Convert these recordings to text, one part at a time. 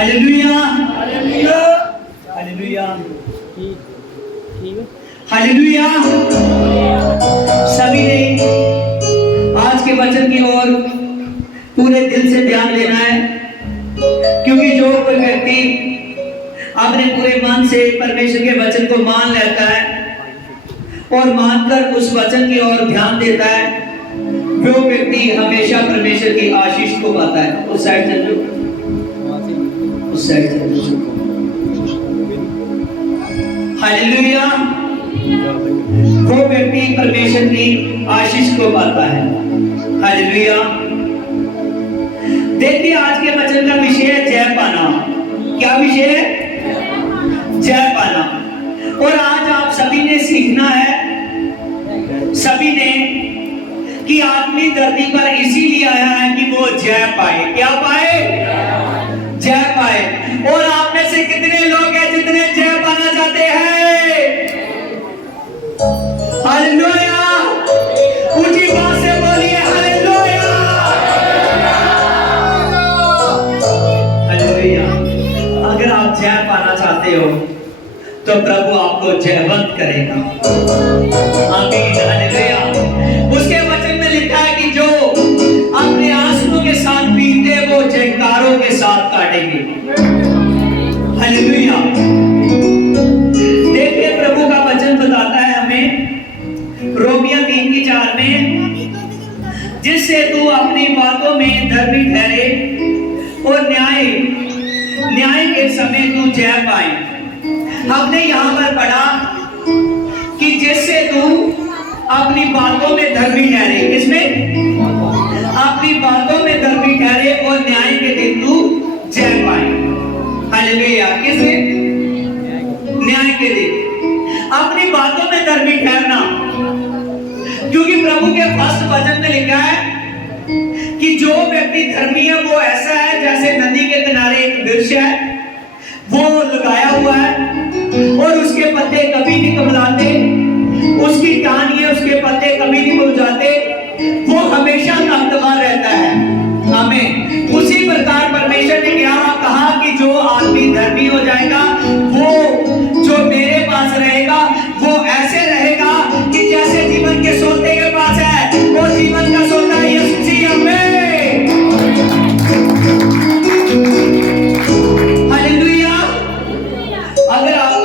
Hallelujah hallelujah hallelujah. सभी ने आज के वचन की ओर पूरे दिल से ध्यान देना है, क्योंकि जो कोई व्यक्ति अपने पूरे मन से परमेश्वर के वचन को मान लेता है और मानकर उस वचन की ओर ध्यान देता है, वो व्यक्ति हमेशा परमेश्वर की आशीष को पाता है। उस साइड चल लो, उस साइड चल लो। हालेलुया। वो व्यक्ति परमेश्वर की आशीष को पाता है। हालेलुया। देखिए आज के वचन का विषय है जय पाना। क्या विषय है? जय पाना। और आज आप सभी ने सीखना है, सभी ने, कि आदमी धरती पर इसीलिए आया है कि वो जय पाए। क्या पाए? जय पाए। और आप में से कितने लोग हैं जितने जय पाना चाहते हैं? हालेलुया। ऊंची बात से बोलिए हालेलुया। हालेलुया। अगर आप जय पाना चाहते हो तो प्रभु आपको जयवंत करेगा। आमीन। हालेलुया। उसके वचन में लिखा है कि जो अपने आंसुओं के साथ पीते वो जयकारों के साथ काटेंगे। हालेलुया। देखिए प्रभु का वचन बताता है हमें रोमियो 3:4 में, जिससे तू अपनी बातों में धर्मी ठहरे और न्याय के समय तू जय पाए। हमने यहाँ पर पढ़ा कि जिससे तू अपनी बातों में धर्मी ठहरे। किसमें? अपनी बातों में धर्मी ठहरे और न्याय के दिन तू जय पाए। हालेलुया। किसमें? न्याय के दिन अपनी बातों में धर्मी ठहरना। क्योंकि प्रभु के फर्स्ट वचन में लिखा है कि जो व्यक्ति धर्मी है वो ऐसा है जैसे नदी के किनारे एक वृक्ष है, वो लगाया हुआ है और उसके पत्ते कभी नहीं कमलाते, उसकी टहनियां उसके पत्ते कभी नहीं मुरझाते, वो हमेशा ताकतवर रहता है। आमीन। उसी प्रकार परमेश्वर ने क्या कहा कि जो आदमी धर्मी हो जाएगा, वो जो मेरे पास रहेगा वो ऐसे रहेगा कि जैसे जीवन के सोते के पास है, वो जीवन का सोता है यीशु मसीह में। हालेलुया। अगर आप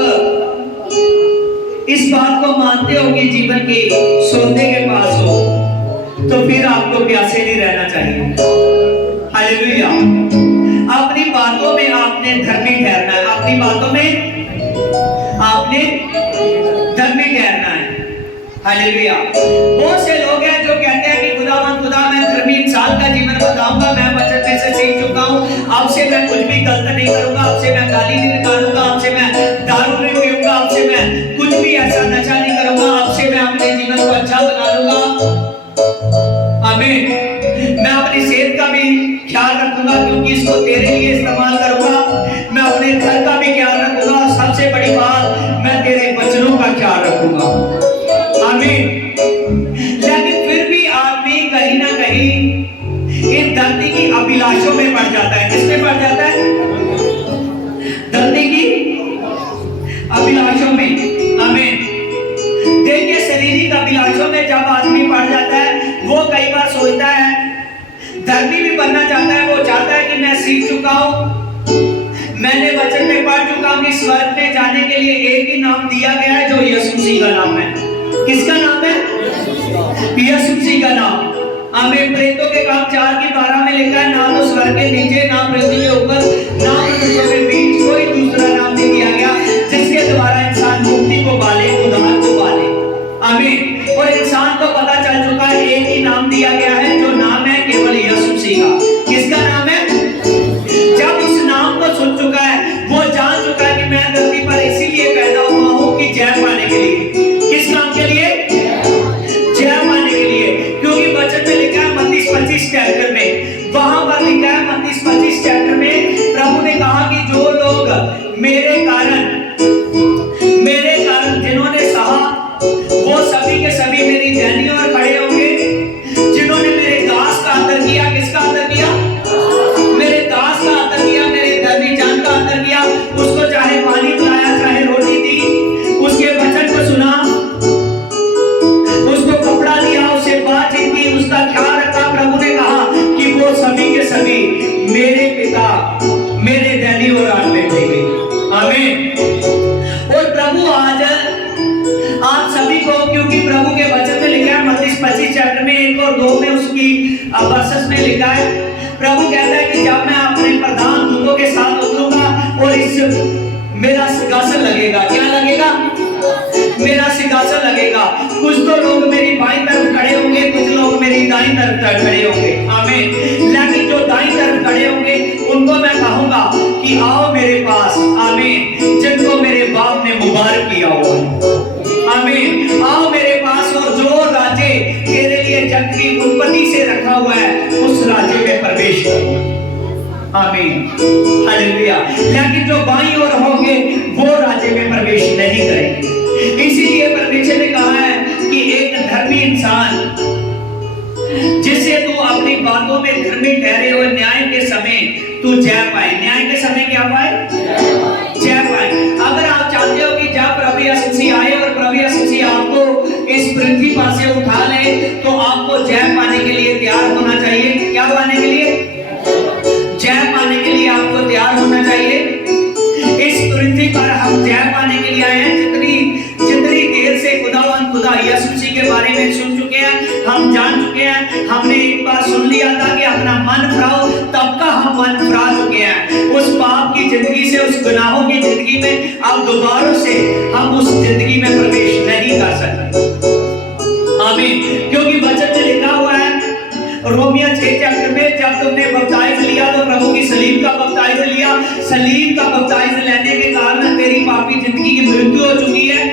इस बात को मानते हो कि जीवन के सोते के पास हो, तो फिर आपको प्यासे नहीं रहना चाहिए। हालेलुया। अपनी बातों में आपने धर्मी ठहरना है। अपनी बातों में आपने धर्मी ठहरना है। हालेलुया। बहुत से लोग हैं जो कहते हैं कि खुदा मैं धर्मी इंसान का जीवन बताऊंगा, मैं वचन में से सीख चुका हूं, अब से मैं कुछ भी गलत नहीं करूंगा, अब से मैं गाली नहीं निकालूंगा, अब से मैं दारू नहीं पीऊंगा, अब से मैं कुछ भी ऐसा नशा नहीं करूंगा, अब से मैं अपने जीवन को अच्छा बना लूंगा। आमीन। मैं अपनी सेहत का भी ख्याल रखूंगा क्योंकि इसको तेरे लिए इस्तेमाल करूंगा। मैं अपने घर का भी ख्याल रखूंगा और सबसे बड़ी बात, मैं तेरे वचनों का ख्याल रखूंगा। आमीन। लेकिन फिर भी आदमी कहीं ना कहीं इस धरती की अभिलाषों में पड़ जाता है। किसमें पड़ जाता है? धरती की अभिलाषों में। आमीन। देखिए शारीरिक अभिलाषों में जब आदमी पड़ जाता है, वो कई बार सोचता है, धर्मी भी बनना चाहता है, वो चाहता है कि मैं सीख चुका हूं, मैंने वचन में पढ़ चुका हूं कि स्वर्ग में जाने के लिए एक ही नाम दिया गया है जो यीशु मसीह का नाम है। किसका नाम है? यीशु मसीह का नाम। आमीन। प्रेरितों के काम 4:12 में लिखा है, ना तो स्वर्ग के नीचे, ना पृथ्वी के ऊपर, ना मनुष्यों के बीच कोई दूसरा नाम नहीं दिया गया जिसके द्वारा इंसान मुक्ति को पाले, उद्धार को पाले। आमीन। और इंसान को पता चल चुका है एक ही नाम दिया गया है, जो नाम है केवल यीशु मसीह का। किसका नाम है? जब उस नाम को सुन चुका है, वो जान चुका है कि मैं धरती पर इसीलिए पैदा हुआ हूं कि जय पाने के लिए। किस काम के लिए? जय पाने के लिए। क्योंकि वचन में लिखा है मत्ती 25 चैप्टर में, वहां पर लिखा है मत्ती 25 चैप्टर में, प्रभु ने कहा कि जो लोग मेरे कारण जिन्होंने सहा, वो सभी के सभी मेरी दैनियों और खड़े होंगे। जिन्होंने मेरे दास का आदर किया, किसका आदर किया? अब वर्सेस में लिखा है, प्रभु कहता है कि जब मैं अपने प्रधान दूतों के साथ उतरूंगा और इस मेरा सिंहासन लगेगा। क्या लगेगा? मेरा सिंहासन लगेगा। कुछ तो लोग मेरी बाईं तरफ खड़े होंगे, कुछ लोग मेरी दाईं तरफ खड़े होंगे। आमीन। लेकिन जो दाईं तरफ खड़े होंगे उनको मैं कहूंगा कि आओ मेरे पास। आमीन। जिनको मेरे बाप ने मुबारक किया हुआ। आमीन। आओ मेरे पास और जो राज्य तेरे लिए जग की उत्पत्ति से रखा हुआ है उस राज्य में प्रवेश करो। आमीन। हालेलुया। लेकिन जो बाईं ओर होंगे वो राज्य में प्रवेश नहीं करेंगे। इसीलिए परमेश्वर ने कहा है कि एक धर्मी इंसान जिससे तू अपनी बातों में धर्मी ठहरे और न्याय के समय तू जय पाए। न्याय के समय क्या पाए? जय पाए। अगर आप चाहते हो कि जब प्रभु यीशु मसीह आए और प्रभु यीशु मसीह आपको इस पृथ्वी पर से उठा ले तो आपको जय पाने के लिए तैयार होना चाहिए। क्या पाने के लिए? जय पाने के लिए आपको तैयार होना चाहिए। इस पृथ्वी पर हम जय पाने के लिए आए हैं। जितनी देर से खुदा यीशु मसीह के बारे में सुन चुके हैं, हम जान चुके हैं, हमने एक बार सुन लिया था कि अपना मन फिराओ, तब का हम मन फिरा चुके हैं। उस पाप की जिंदगी से, उस गुनाहों की जिंदगी में अब दोबारा से हम उस जिंदगी में प्रवेश नहीं कर सकते। आमीन। क्योंकि वचन में लिखा हुआ है रोमियो 6 चैप्टर में, जब तुमने बपतिस्म लिया तो प्रभु की सलीब का बपतिस्म लिया। सलीब का बपतिस्म लेने के कारण तेरी पापी जिंदगी की मृत्यु हो चुकी है।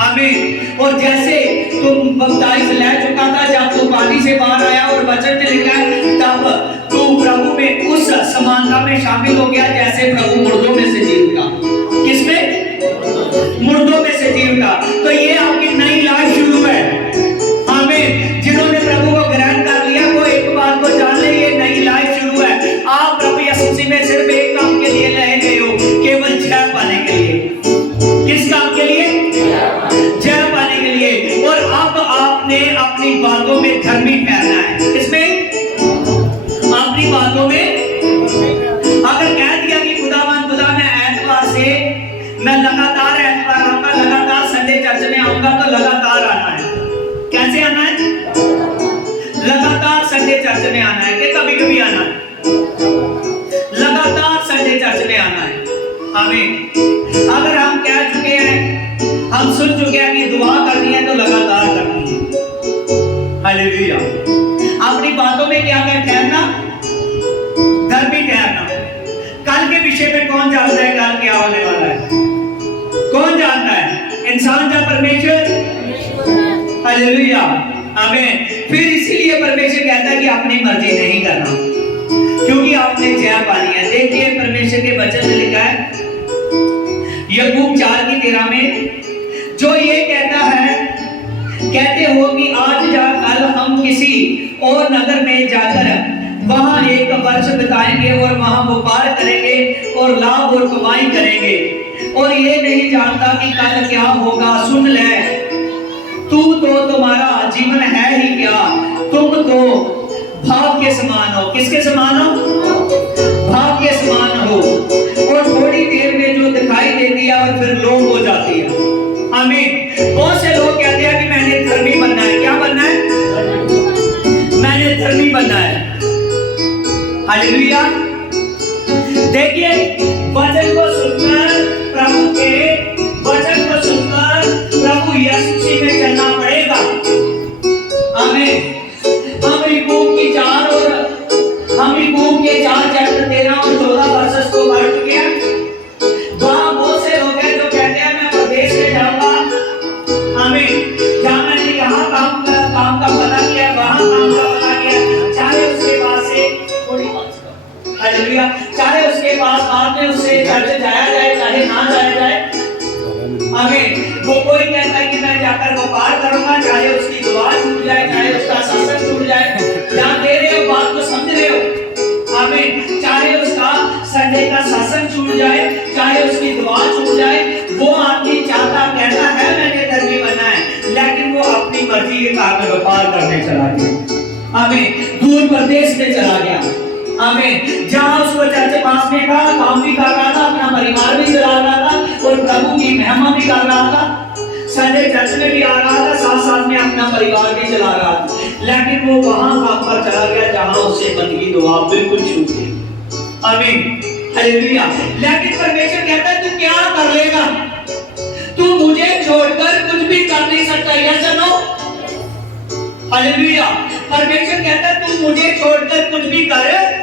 आमीन। और जैसे तुम बपतिस्म ले चुका था, जब तू पानी से बाहर आया और वचन में लिखा है तब तू प्रभु में उस समानता में शामिल हो गया जैसे प्रभु मुर्दों में से जी उठा। किसमें? मुर्दों में से जी उठा। तो ये आपकी नई लाइफ शुरू है। आमीन। जिन्होंने प्रभु को ग्रहण कर लिया वो एक बात को जान ले, ये नई लाइफ शुरू है। आप प्रभु यीशु मसीह में सिर्फ एक काम के लिए रह गए हो, केवल जय पाने के लिए। किस काम के लिए? जय पाने के लिए। और अब आपने अपनी बातों में धर्मी ठहरना है। किसमें? अपनी बातों में। अगर कह दिया कि खुदा मैं एतवार से मैं लगातार एतवार आऊंगा, लगातार संडे चर्च में आऊंगा, तो लगातार आना है। कैसे आना है? लगातार संडे चर्च में आना है कि कभी कभी आना है? लगातार संडे चर्च में आना है। आमीन। अगर हम कह चुके हैं, हम सुन चुके हैं कि दुआ करनी है तो लगातार करनी है। हालेलुया। अपनी बातों में क्या क्या ठहरना? धर्मी ठहरना। कल के विषय में कौन जानता है कल क्या होने वाला है? कौन जानता है? इंसान या परमेश्वर? हालेलुया। आमीन। फिर इसीलिए परमेश्वर कहता है कि अपनी मर्जी नहीं करना, क्योंकि आपने जय पानी है। देखिए परमेश्वर के वचन में लिखा है याकूब 4:13 में, जो ये कहते हो कि आज या कल हम किसी और नगर में जाकर वहां एक वर्ष बिताएंगे और वहां व्यापार करेंगे और लाभ और कमाई करेंगे, और ये नहीं जानता कि कल क्या होगा। सुन ले, तू तो तुम्हारा जीवन है ही क्या, तुम तो भाव के समान हो। किसके समान हो? भाव के समान हो, और थोड़ी देर में जो दिखाई देती है और फिर लोग हो जाती है। आमीन। बहुत से लोग कहते हैं कि मैंने धर्मी बनना है। क्या बनना है? मैंने धर्मी बनना है। हालेलुया। देखिए वचन को सुनकर, प्रभु के वचन को सुनकर प्रभु यीशु मसीह में चलना पड़ेगा। आमीन। हम याकूब की 4 चैप्टर 13 और 14 वर्सेस को पढ़ चुके हैं। वहां बहुत से लोग हैं जो कहते हैं मैं प्रदेश में जाऊंगा। आमीन। जहां मैंने यहाँ काम का पता किया, वहां काम का पता किया, चाहे उसके पास से थोड़ी बात। हालेलुया। चाहे उसके पास बाद में उससे चर्च जाया जाए, चाहे ना जाया जाए। आमीन। वो कोई कहता है कि मैं जाकर व्यापार करूंगा, चाहे उसकी दुआ छूट जाए, चाहे उसका शासन छूट जाए। ध्यान दे रहे हो? बात को समझ रहे हो? आमीन। चाहे उसका संडे का शासन छूट जाए, चाहे उसकी दुआ छूट जाए, वो आदमी चाहता कहता है मैंने धर्मी बनना है, लेकिन वो अपनी मर्जी के कारण व्यापार करने चला गया। आमीन। दूर प्रदेश में चला गया। आमीन। जहां उसको चर्च पास में था, काम भी कर रहा था, अपना परिवार भी चला रहा था और प्रभु की महिमा भी कर रहा था, संडे चर्च में भी आ रहा था, साथ साथ में अपना परिवार भी चला रहा था। लेकिन वो वहां काम पर चला गया जहां उससे बंदगी दुआ बिल्कुल छूट गई। आमीन, हालेलुया। लेकिन परमेश्वर कहता है तू क्या कर लेगा, तू मुझे छोड़कर कुछ भी कर नहीं सकता। Yes no, hallelujah. परमेश्वर कहता है तू मुझे छोड़कर कुछ भी कर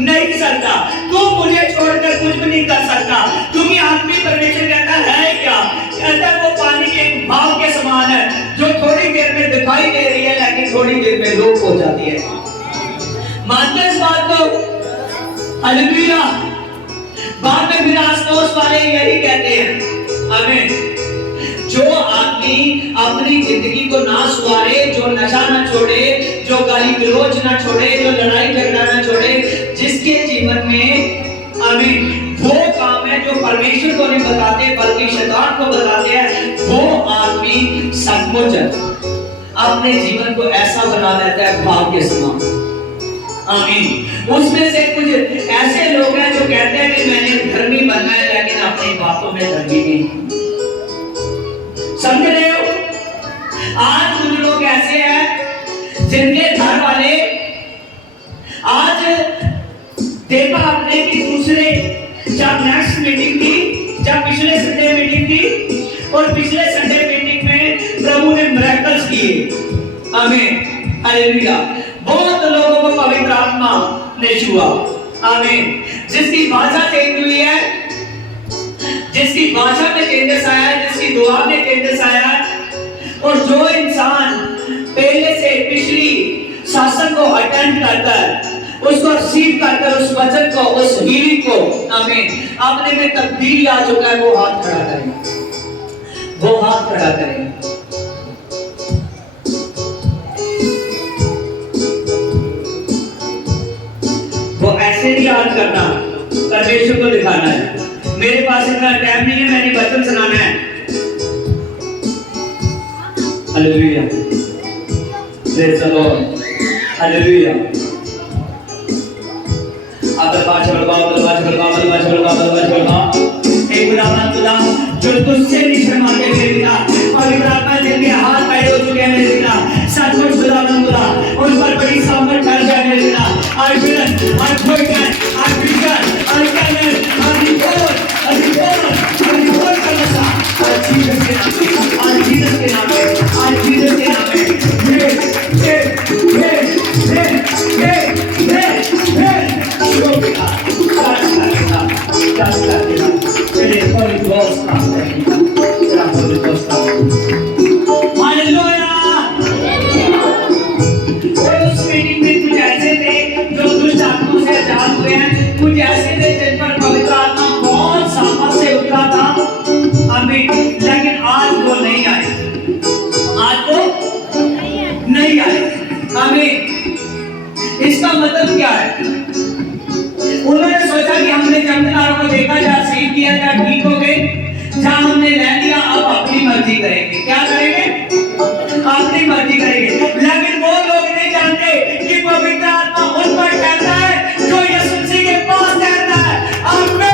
नहीं सकता, तू मुझे छोड़कर कुछ भी नहीं कर सकता। क्योंकि आदमी, परमेश्वर कहता है क्या, कहता है वो पानी के भाव के समान है जो थोड़ी देर में दिखाई दे रही है लेकिन थोड़ी देर में लोप हो जाती है। मानते इस बात को? हालेलुया। बाद में फिर आसपास वाले यही कहते हैं, आमीन, जो आदमी अपनी जिंदगी को ना सुधारे, जो नशा ना छोड़े, जो गाली गलौज ना छोड़े, जो लड़ाई झगड़ा ना छोड़े, जिसके जीवन में, आमीन, वो काम है जो परमेश्वर को नहीं बताते बल्कि शैतान को बताते हैं, वो आदमी सचमुच अपने जीवन को ऐसा बना लेता है भाव के समान। आमीन। उसमें से कुछ ऐसे लोग हैं जो कहते हैं कि मैंने धर्मी बनना है लेकिन अपनी बातों में धर्मी नहीं। समझ रहे हो? आज कुछ लोग ऐसे हैं जिनके घर वाले आज देखा आपने कि दूसरे, जब नेक्स्ट मीटिंग थी, जब पिछले संडे मीटिंग थी और पिछले संडे मीटिंग में प्रभु ने मिरेकल्स किए। आमीन, हालेलुया। बहुत लोगों को पवित्र आत्मा ने छुआ। आमीन। जिसकी भाषा चेंज हुई है, जिसकी भाषा में चेंजेस आया है, जिसकी दुआ में चेंजेस आया है, और जो इंसान पहले से पिछली शासन को अटेंड करता है, उसको रिसीव करकर उस वचन को, उस हीलिंग को, आमीन, अपने में तब्दील आ चुका है, वो हाथ खड़ा करें, वो हाथ खड़ा करें। वो ऐसे नहीं याद करना, परमेश्वर को दिखाना है। मेरे पास इतना टाइम नहीं है, मैंने वचन सुनाना है। Hallelujah, praise the Lord, hallelujah. एक खुदा जो तुझसे नहीं शर्माते मेरे पिता, पवित्र आत्मा जिनके हाथ पैर हो चुके हैं मेरे पिता, सचमुच खुदा उन पर बड़ी सामर्थ कर जाए मेरे पिता। I कुछ ऐसे थे जिन पर पवित्र आत्मा बहुत सामर्थ से उतरा था, आमीन, लेकिन आज वो नहीं आए, आज वो नहीं आए। आमीन। इसका मतलब क्या है? उन्होंने सोचा कि हमने चमत्कारों को देखा, जहाँ सीख किया, जहाँ ठीक हो गए, जहाँ हमने ले लिया, अब अपनी मर्जी करेंगे। क्या करेंगे? अपनी मर्जी करेंगे। लेकिन वो लोग नहीं जानते कि पवित्र आत्मा उन पर कहता है जो यीशु मसीह के पास रहता है। आमीन।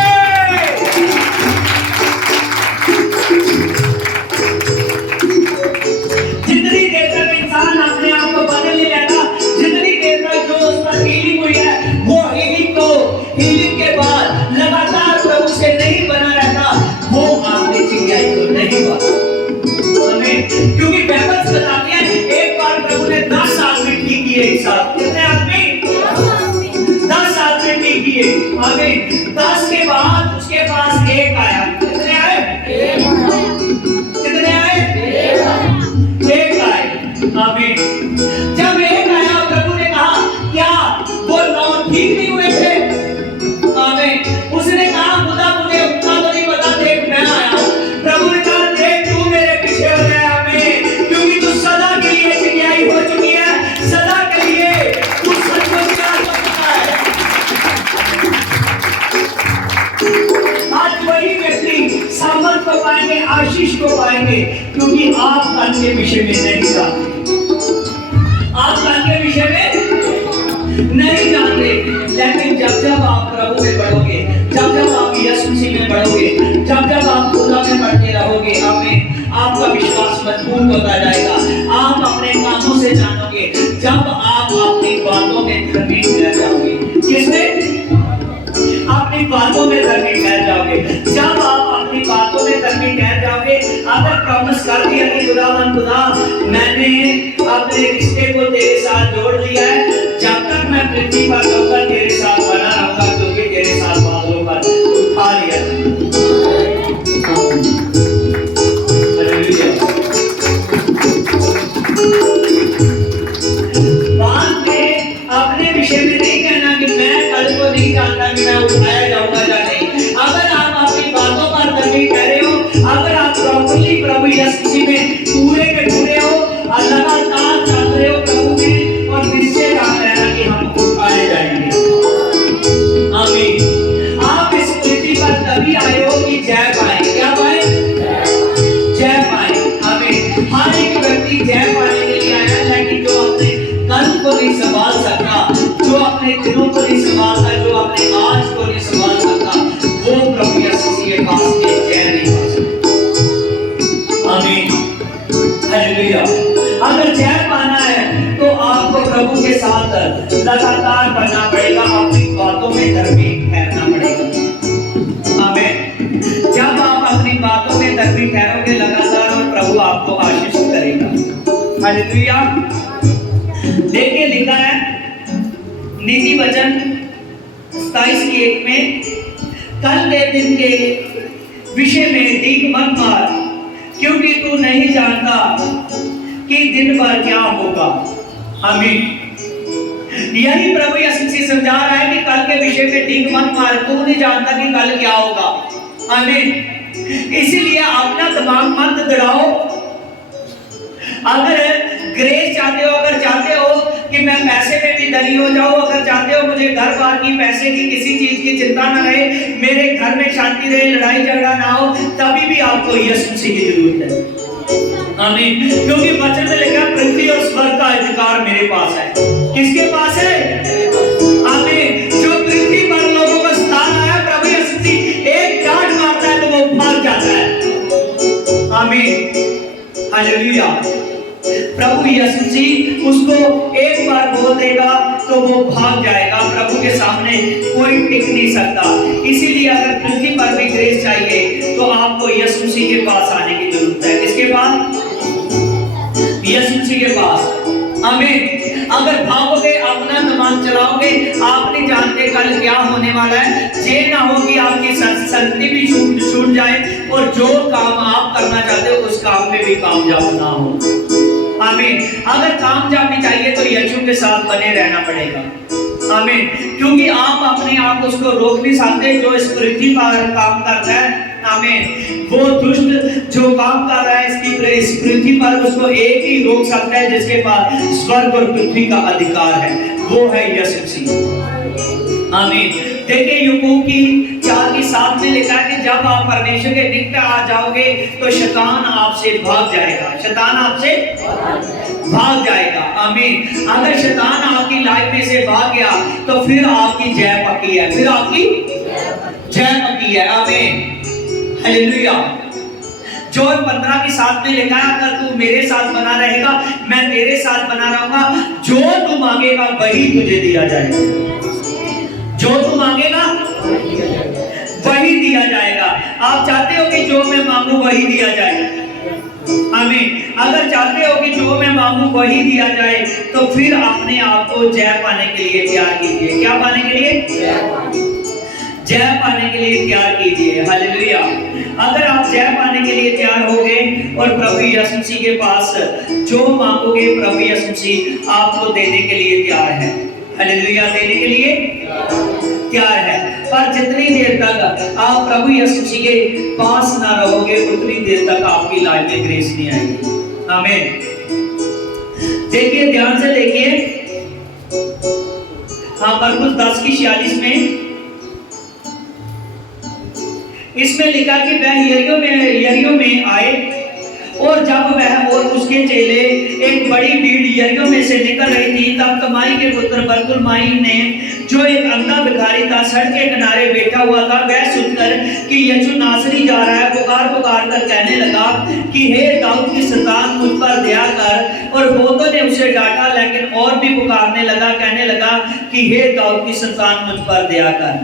जितनी देर तक इंसान अपने आप को बदल नहीं लेता, जितनी देर तक जो उस पर हीलिंग हुई है, वो हीलिंग के बाद लगातार प्रभु से नहीं बना रहता, वो आपने चिंगाई को नहीं हुआ। क्योंकि बाइबल बताती है एक बार प्रभु ने 10 आदमी ठीक किए। एक साथ कितने आदमी? 10 आदमी ठीक किए। आमीन। 10 के बाद उसके पास एक आया। कितने आए? कितने आए? एक आए। आमीन। जब एक आया प्रभु ने कहा क्या वो 9 ठीक नहीं हुए थे? आमीन। उसने कहा खुदा मुझे उतना तो नहीं पता, देख मैं आया। प्रभु ने कहा देख तू मेरे पीछे हो गया। आमीन। क्योंकि तू सदा के लिए चिंगाई हो चुकी है, सदा के लिए तू सचमुच का हो चुका है। आज वही व्यक्ति सामर्थ को पाएंगे, आशीष को पाएंगे, क्योंकि आप कल के विषय में नहीं जानते, आप कल के विषय में नहीं जानते। लेकिन जब जब आप प्रभु में बढ़ोगे, जब जब आप यीशु मसीह में बढ़ोगे, जब जब आप खुदा में बढ़ते रहोगे, आमीन, आपका विश्वास मजबूत होता जाएगा। आप अपने कामों से जानोगे पृथ्वी पर रहूंगा तेरे साथ बना रहूंगा, क्योंकि तेरे साथ बादलों पर उठा लिया। हालेलुया। बात में अपने विषय में नहीं कहना कि मैं कल को नहीं जानता कि मैं उठाया जाऊंगा या नहीं। अगर आप अपनी बातों पर तकलीफ कर रहे हो, अगर आप प्रॉपर्ली प्रभु यीशु मसीह में पूरे के पूरे हो और लगातार चल रहे हो प्रभु में, और निश्चय बात है कि हम उठाए जाएंगे। आमीन। आप इस पृथ्वी पर तभी आए हो कि जय पाए। क्या पाए? जय पाए। आमीन। हर एक व्यक्ति जय पाने के लिए आया, लेकिन जो अपने कल को नहीं संभाल सकता, जो अपने दिनों को नहीं संभालता, जो अपने आज को नहीं संभाल सकता, वो प्रभु यीशु मसीह के पास जय नहीं पा सकता। आमीन। हालेलुया। अगर जय पाना है तो आपको प्रभु के साथ लगातार बनना पड़ेगा, अपनी बातों में धार्मिक ठहरना पड़ेगा। आमीन। जब आप अपनी बातों में धार्मिक ठहरोगे लगातार, और प्रभु आपको आशीष करेगा। हालेलुया। देखिए लिखा है नीति वचन 27:1 में, कल के दिन के विषय में डींग मत मार, क्योंकि तू नहीं जानता कि दिन भर क्या होगा। आमीन। यही प्रभु यीशु मसीह समझा रहा है कि कल के विषय में डींग मत मार, तू नहीं जानता कि कल क्या होगा। आमीन। इसीलिए अपना दिमाग मत दौड़ाओ। अगर ग्रेस चाहते हो, अगर चाहते हो कि मैं पैसे में भी धनी हो जाऊं, अगर चाहते हो मुझे घर बार की, पैसे की, किसी चीज की चिंता न रहे, मेरे घर में शांति रहे, लड़ाई झगड़ा ना हो, तभी भी आपको यीशु मसीह की जरूरत है। आमीन। क्योंकि वचन में लिखा है पृथ्वी और स्वर्ग का अधिकार मेरे पास है। किसके पास है? आमीन। जो पृथ्वी पर लोगों को स्थान आया, प्रभु यीशु मसीह एक डांट मारता है तो वो भाग जाता है। आमीन। हालेलुया। प्रभु यीशु मसीह उसको एक बार बोल देगा तो वो भाग जाएगा। प्रभु के सामने कोई टिक नहीं सकता। इसीलिए अगर पृथ्वी पर भी ग्रेस चाहिए तो आपको यीशु मसीह के पास आने की जरूरत है। किसके पास? यीशु मसीह के पास। आमीन। अगर भागोगे, अपना दिमाग चलाओगे, आप नहीं जानते कल क्या होने वाला है। ये ना हो कि आपकी संगति भी छूट जाए और जो काम आप करना चाहते हो उस काम में भी कामयाब ना हो। आमीन। अगर कामयाबी चाहिए तो यीशु के साथ बने रहना पड़ेगा। आमीन। क्योंकि आप अपने आप उसको रोक नहीं सकते जो इस पृथ्वी पर काम करता है। आमीन। वो दुष्ट जो काम कर रहा है इस पृथ्वी पर, उसको एक ही रोक सकता है जिसके पास स्वर्ग और पृथ्वी का अधिकार है, वो है यीशु मसीह। आमीन। देखिए यूकोब की 4:7 में लिखा है कि जब आप परमेश्वर के निकट आ जाओगे तो शैतान आपसे भाग जाएगा। शैतान आपसे भाग जाएगा। आमीन। अगर शैतान आपकी लाइफ में से भाग गया तो फिर आपकी जय पक्की है, फिर आपकी जय पक्की है। आमीन। हालेलुया। जॉन 15:7 में लिखा है, अगर तू मेरे साथ बना रहेगा, मैं तेरे साथ बना रहूंगा, जो तू मांगेगा वही तुझे दिया जाएगा। जो तू मांगेगा वही दिया जाएगा। आप चाहते हो कि जो मैं मांगू वही दिया जाए? आमीन। अगर चाहते हो कि जो मैं मांगू वही दिया जाए तो फिर अपने आप को जय पाने के लिए तैयार कीजिए। क्या पाने के लिए? जय पाने के लिए तैयार कीजिए। हालेलुया। अगर आप जय पाने के लिए तैयार होगे और प्रभु यीशु मसीह के पास जो मांगोगे, प्रभु यीशु मसीह आपको देने के लिए तैयार है। हालेलुया। देने के लिए तैयार है। पर जितनी देर तक आप प्रभु यीशु मसीह के पास ना रहोगे, उतनी देर तक आपकी लाइफ में ग्रेस नहीं आएगी। आमीन। देखिए, ध्यान से देखिए। हाँ, मरकुस 10:46 में इसमें लिखा कि वह यरीहो में आए, और जब वह और उसके चेले एक बड़ी भीड़ यरीहो में से निकल रही थी, तब तमाई के पुत्र बरतुलमाई ने, जो एक अंधा भिखारी था, सड़क के किनारे बैठा हुआ था, वह सुनकर कि यीशु नासरी जा रहा है, पुकार पुकार कर कहने लगा कि हे दाऊद की संतान, मुझ पर दया कर। और बहुतों ने उसे डांटा, लेकिन और भी पुकारने लगा, कहने लगा कि हे दाऊद की संतान, मुझ पर दया कर।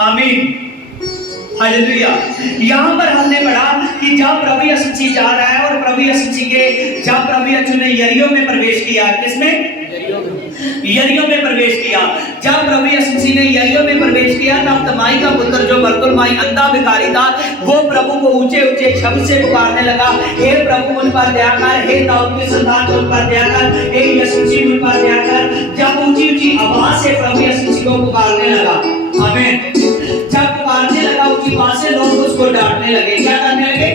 आमीन। हालेलुया। यहाँ पर हमने पढ़ा कि जब प्रभु यीशु मसीह जा रहा है और प्रभु यीशु मसीह के जब प्रभु यीशु ने यरीहो में प्रवेश किया, किसमें? यरीहो में प्रवेश किया। जब प्रभु यीशु मसीह ने यरीहो में प्रवेश किया तब तमाई का पुत्र जो बरतुलमाई अंधा भिखारी था वो प्रभु को ऊंचे ऊंचे शब्द से पुकारने लगा, हे प्रभु मुझ पर दया कर, हे दाऊद के संतान मुझ पर दया कर, हे यीशु मसीह मुझ पर दया कर। जब ऊंची ऊंची आवाज से प्रभु यीशु मसीह को पुकारने लगा, आमीन, जब पुकारने लगा ऊंची आवाज से लोग उसको डांटने लगे। क्या करने लगे?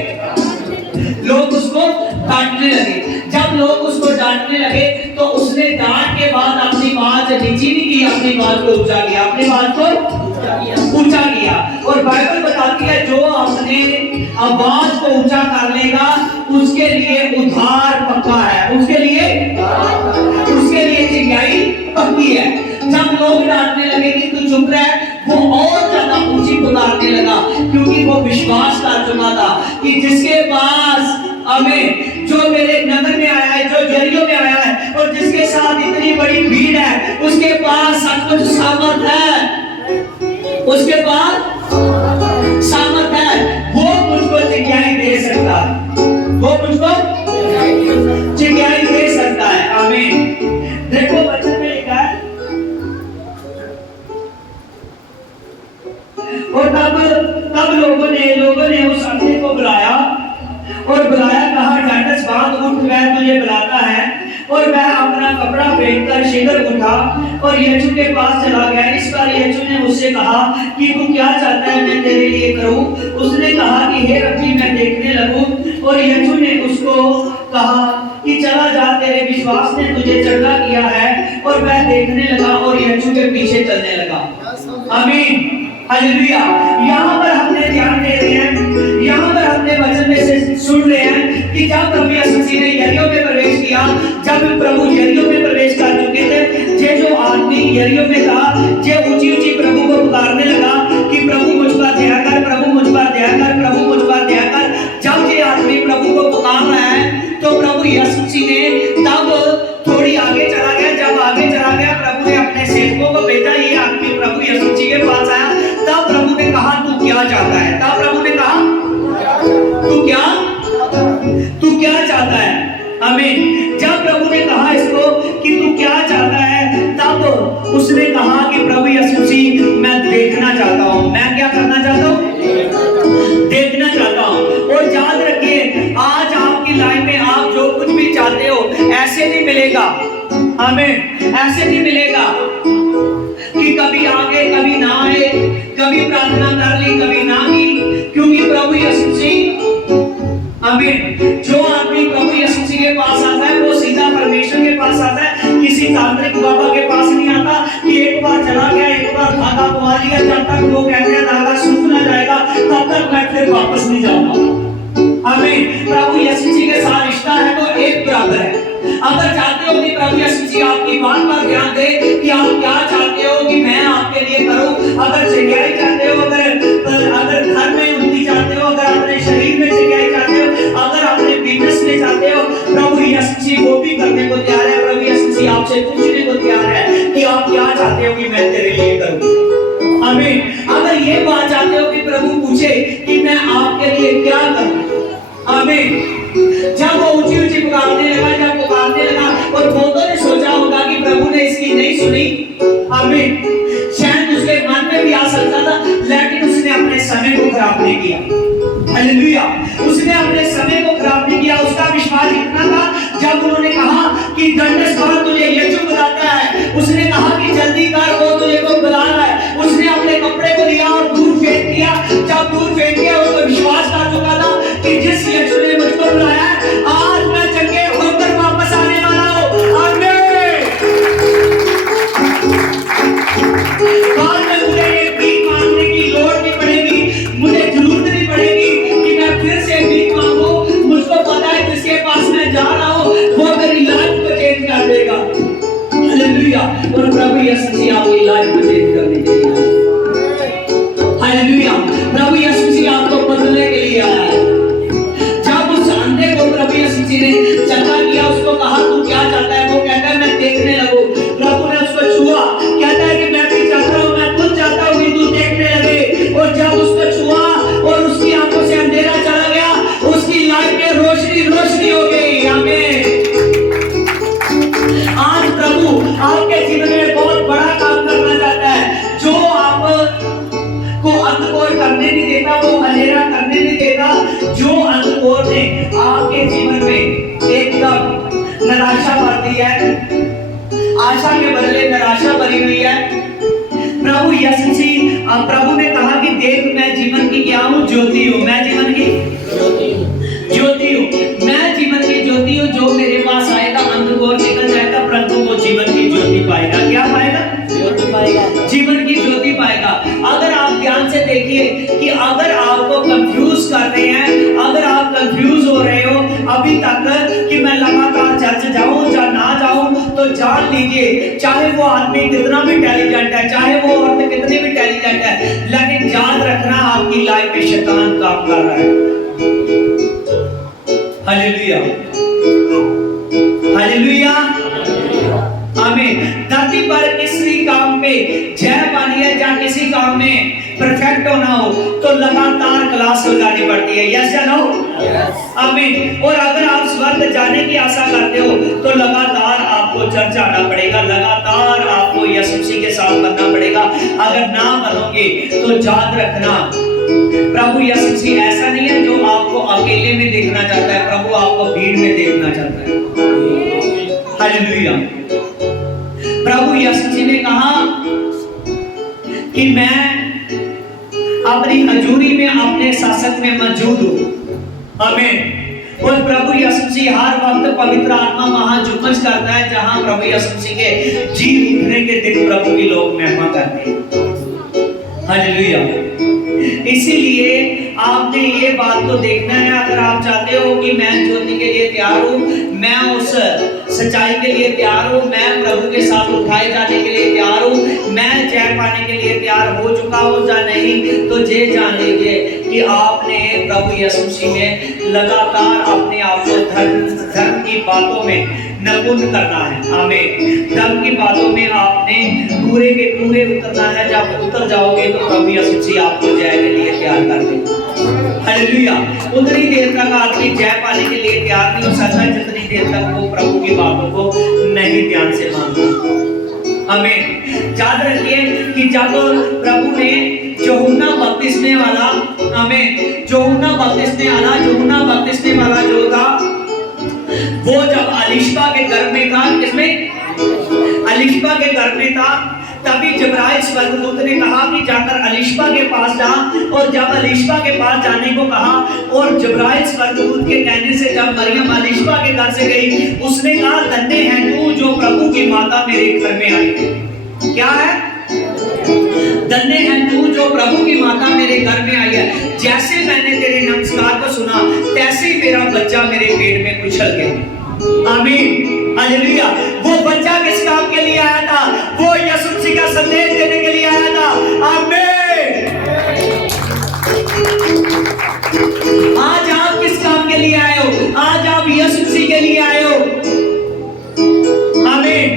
लोग उसको डांटने लगे। जब लोग उसको डांटने लगे तो उसने डांट के बाद अपनी आवाज नीची नहीं की, अपनी आवाज को ऊंचा किया, अपनी आवाज को ऊंचा किया। और बाइबल बताती है जो अपने आवाज को ऊंचा कर लेगा उसके लिए उद्धार पक्का है, उसके लिए चिंगाई पक्की है। जब लोग डांटने लगे कि तू चुप रह, वो और ज्यादा ऊंची पुकारने लगा क्योंकि वो विश्वास कर चुका था कि जिसके पास हमें जो मेरे नगर में आया है, जो यरीहो में आया है और जिसके साथ इतनी बड़ी भीड़ है उसके पास सब कुछ सामर्थ है, उसके पास सामर्थ है, वो मुझको चिंगाई दे सकता है, वो मुझको चिंगाई दे सकता है। आमीन। देखो वचन में लिखा है और तब लोगों ने उस अंधे को बुलाया और कहा टाटस बांध उठ, वह तुझे बुलाता है। और वह अपना कपड़ा फेंककर शीघ्र उठा और यीशु के पास चला गया। इस बार यीशु ने उससे कहा कि तू क्या चाहता है मैं तेरे लिए करूं? उसने कहा कि हे रब्बी मैं देखने लगूं। और यीशु ने उसको कहा कि चला जा, तेरे विश्वास ने तुझे चंगा किया है। और वह देखने लगा और यीशु के पीछे चलने लगा। आमीन, हालेलुया। यहाँ पर हमने ध्यान दे रहे हैं, यहाँ पर हमने वचन में से सुन रहे हैं कि जब प्रभु यीशु मसीह ने यरीहो में प्रवेश किया, जब प्रभु यरीहो में प्रवेश कर चुके थे, जो आदमी यरीहो में था, जो ऊंची ऊंची प्रभु को पुकारने लगा कि प्रभु मुझ पर दया कर, प्रभु मुझ पर दया कर, प्रभु मुझ पर दया कर। जब ये आदमी प्रभु को पुकार रहा है तो प्रभु यीशु मसीह ने तब थोड़ी आगे चला गया। जब आगे चला गया प्रभु ने अपने सेवकों को भेजा, ये आदमी प्रभु यीशु मसीह के पास आया। तब प्रभु ने कहा तू क्या चाहता है? तब प्रभु ने कहा तू क्या चाहता है? आमीन। जब प्रभु ने कहा इसको कि तू क्या चाहता है तब उसने कहा कि प्रभु यीशु मसीह मैं देखना चाहता हूँ। मैं क्या करना चाहता हूँ? देखना चाहता हूँ। और याद रखिए आज आपकी लाइफ में आप जो कुछ भी चाहते हो ऐसे नहीं मिलेगा। आमीन, ऐसे नहीं मिलेगा कि कभी आगे कभी ना आए, कभी प्रार्थना कर ली कभी ना की, क्योंकि प्रभु यीशु मसीह, आमीन, जो आदमी प्रभु यीशु मसीह के पास आता है वो सीधा परमेश्वर के पास आता है, किसी तांत्रिक बाबा के पास नहीं आता कि एक बार चला गया, एक बार धागा पवा लिया, जब तक वो कहते हैं धागा सूख ना जाएगा तब तक मैं फिर वापस नहीं जाऊंगा। आमीन। प्रभु यीशु मसीह के साथ रिश्ता है तो एक बराबर है। अगर चाहते हो कि प्रभु यीशु मसीह आपकी बात पर ध्यान दे कि आप क्या चाहते हो कि मैं आपके लिए करूं, अगर चिंगाई चाहते हो, अगर घर में उन्नति चाहते हो, अगर अपने शरीर में चिंगाई चाहते हो, अगर अपने बिजनेस में चाहते हो, प्रभु यीशु मसीह वो भी करने को तैयार है। प्रभु यीशु मसीह आपसे पूछने को तैयार है कि आप क्या चाहते हो कि मैं तेरे लिए करूं। आमीन। अगर ये बात चाहते हो कि प्रभु पूछे कि मैं आपके लिए क्या करूं, आमीन। जब वो ऊंची ऊंची पुकारने लगा और बहुतों ने सोचा होगा कि प्रभु ने इसकी नहीं सुनी, आमीन, शायद उसके मन में भी आ सकता था, लेकिन उसने अपने समय को खराब नहीं किया। हालेलुया। उसने अपने समय को खराब नहीं किया। उसका विश्वास इतना था जब उन्होंने कहा कि दंडस कौन तुझे यीशु बुलाता है, उसने कहा कि जल्दी कर वो तुझे को बुला रहा है। उसने अपने कपड़े को लिया और दूर फेंक दिया। जब दूर फेंक दिया उसको विश्वास कर चुका था कि जिस यीशु ने मुझको बुलाया है आज मैं चंगे होकर वापस आने वाला हूं। आमीन। बाद में मुझे ये भीख मांगने की लोड़ नहीं पड़ेगी, मुझे जरूरत नहीं पड़ेगी कि मैं फिर से भीख मांगूं। मुझको पता है जिसके पास मैं जा रहा हूं वो मेरी लाइफ को चेंज कर देगा। हालेलुया। और प्रभु यीशु मसीह आपकी लाइफ को चेंज करने के लिए आया। हालेलुया। प्रभु यीशु मसीह आपको बदलने के लिए आया है। जब उस अंधे को प्रभु यीशु मसीह ने चंगा किया, उसको कहा तू क्या चाहता है, वो कहता है मैं देखने लगूं। प्रभु ने उसको छुआ, कहता है कि मैं भी चाहता हूं मैं प्रभु यीशु मसीह प्रभु ने कहा कि देख मैं जीवन की क्या हूँ, ज्योति हूँ। मैं जीवन की ज्योति हूँ। मैं जीवन की ज्योति हूँ। जो मेरे पास आएगा अंधकार निकल जाएगा, परंतु वो जीवन की ज्योति पाएगा। क्या पाएगा? ज्योति पाएगा, जीवन की ज्योति पाएगा। अगर आप ध्यान से देखिए कि अगर आपको कंफ्यूज कर रहे हैं, अगर आप कंफ्यूज हो रहे हो अभी तक कि मैं लगातार चर्च जाऊं या ना जाऊं, तो जान लीजिए चाहे वो आदमी कितना भी इंटेलिजेंट है, चाहे वो औरत कितनी भी इंटेलिजेंट है, लेकिन याद रखना आपकी लाइफ में शैतान काम कर रहा है। हालेलुया, हालेलुया, आमीन। धरती पर किसी काम में जय पानी है या किसी काम में परफेक्ट होना हो तो लगातार क्लास लगानी पड़ती है। यस या नो? आमीन। और अगर आप स्वर्ग जाने की आशा करते हो तो लगातार आपको चर्च आना पड़ेगा, लगातार आपको यीशु मसीह के साथ बनना पड़ेगा। अगर ना बनोगे तो याद रखना प्रभु यीशु मसीह ऐसा नहीं है जो आपको अकेले में देखना चाहता है, प्रभु आपको भीड़ में देखना चाहता है। हालेलुया। प्रभु यीशु मसीह ने कहा कि मैं अपनी हजूरी में अपने शासक में मौजूद हूं। आमीन। और प्रभु यीशु मसीह हर वक्त पवित्र आत्मा वहां जुम्मन करता है जहां प्रभु यीशु मसीह के जी उठने के दिन प्रभु की लोग महिमा करते हैं। हालेलुया। इसीलिए आपने ये बात तो देखना है, अगर आप चाहते हो कि मैं ज्योति के लिए तैयार हूं, मैं उस सच्चाई के लिए तैयार हूं, मैं प्रभु के साथ उठाए जाने के लिए तैयार हूं, मैं जय पाने के लिए तैयार हो चुका हूं या नहीं, तो ये जान लीजिए कि आपने प्रभु यीशु मसीह में लगातार अपने आप को धर्म की बातों में निपुण करना है। आमीन। धर्म की बातों में आपने पूरे के पूरे उतरना है। जब उतर जाओगे तो प्रभु यीशु मसीह आपको जय के लिए तैयार कर देगा। हालेलुया। उतनी देर तक आदमी जय पाने के लिए तैयार नहीं हो सकता जितनी देर तक वो प्रभु की बातों को नहीं ध्यान से मानता। आमीन। याद रखिए कि जब प्रभु ने यूहन्ना बपतिस्मे वाला, आमीन, यूहन्ना बपतिस्मे वाला जो था वो जब अलीशबा के घर में था, किसमें? अलीशबा के घर में था, तभी जिब्राइल स्वर्गदूत ने कहा कि जाकर अलीशबा के पास जा। और जब अलीशबा के पास जाने को कहा और जिब्राइल स्वर्गदूत के कहने से जब मरियम अलीशबा के घर से गई, उसने कहा धन्य है तू जो प्रभु की माता मेरे घर में आई है। क्या है? धन्य है तू जो प्रभु की माता मेरे घर में आई है। जैसे मैंने तेरे नमस्कार को सुना तैसे ही मेरा बच्चा मेरे पेट में उछल गया। आमीन। हालेलुया। वो बच्चा किस काम के लिए आया था? वो यीशु मसीह का संदेश देने के लिए आया था। आमीन। आज आप किस काम के लिए आए हो? आज आप यीशु मसीह के लिए आए हो। आमीन।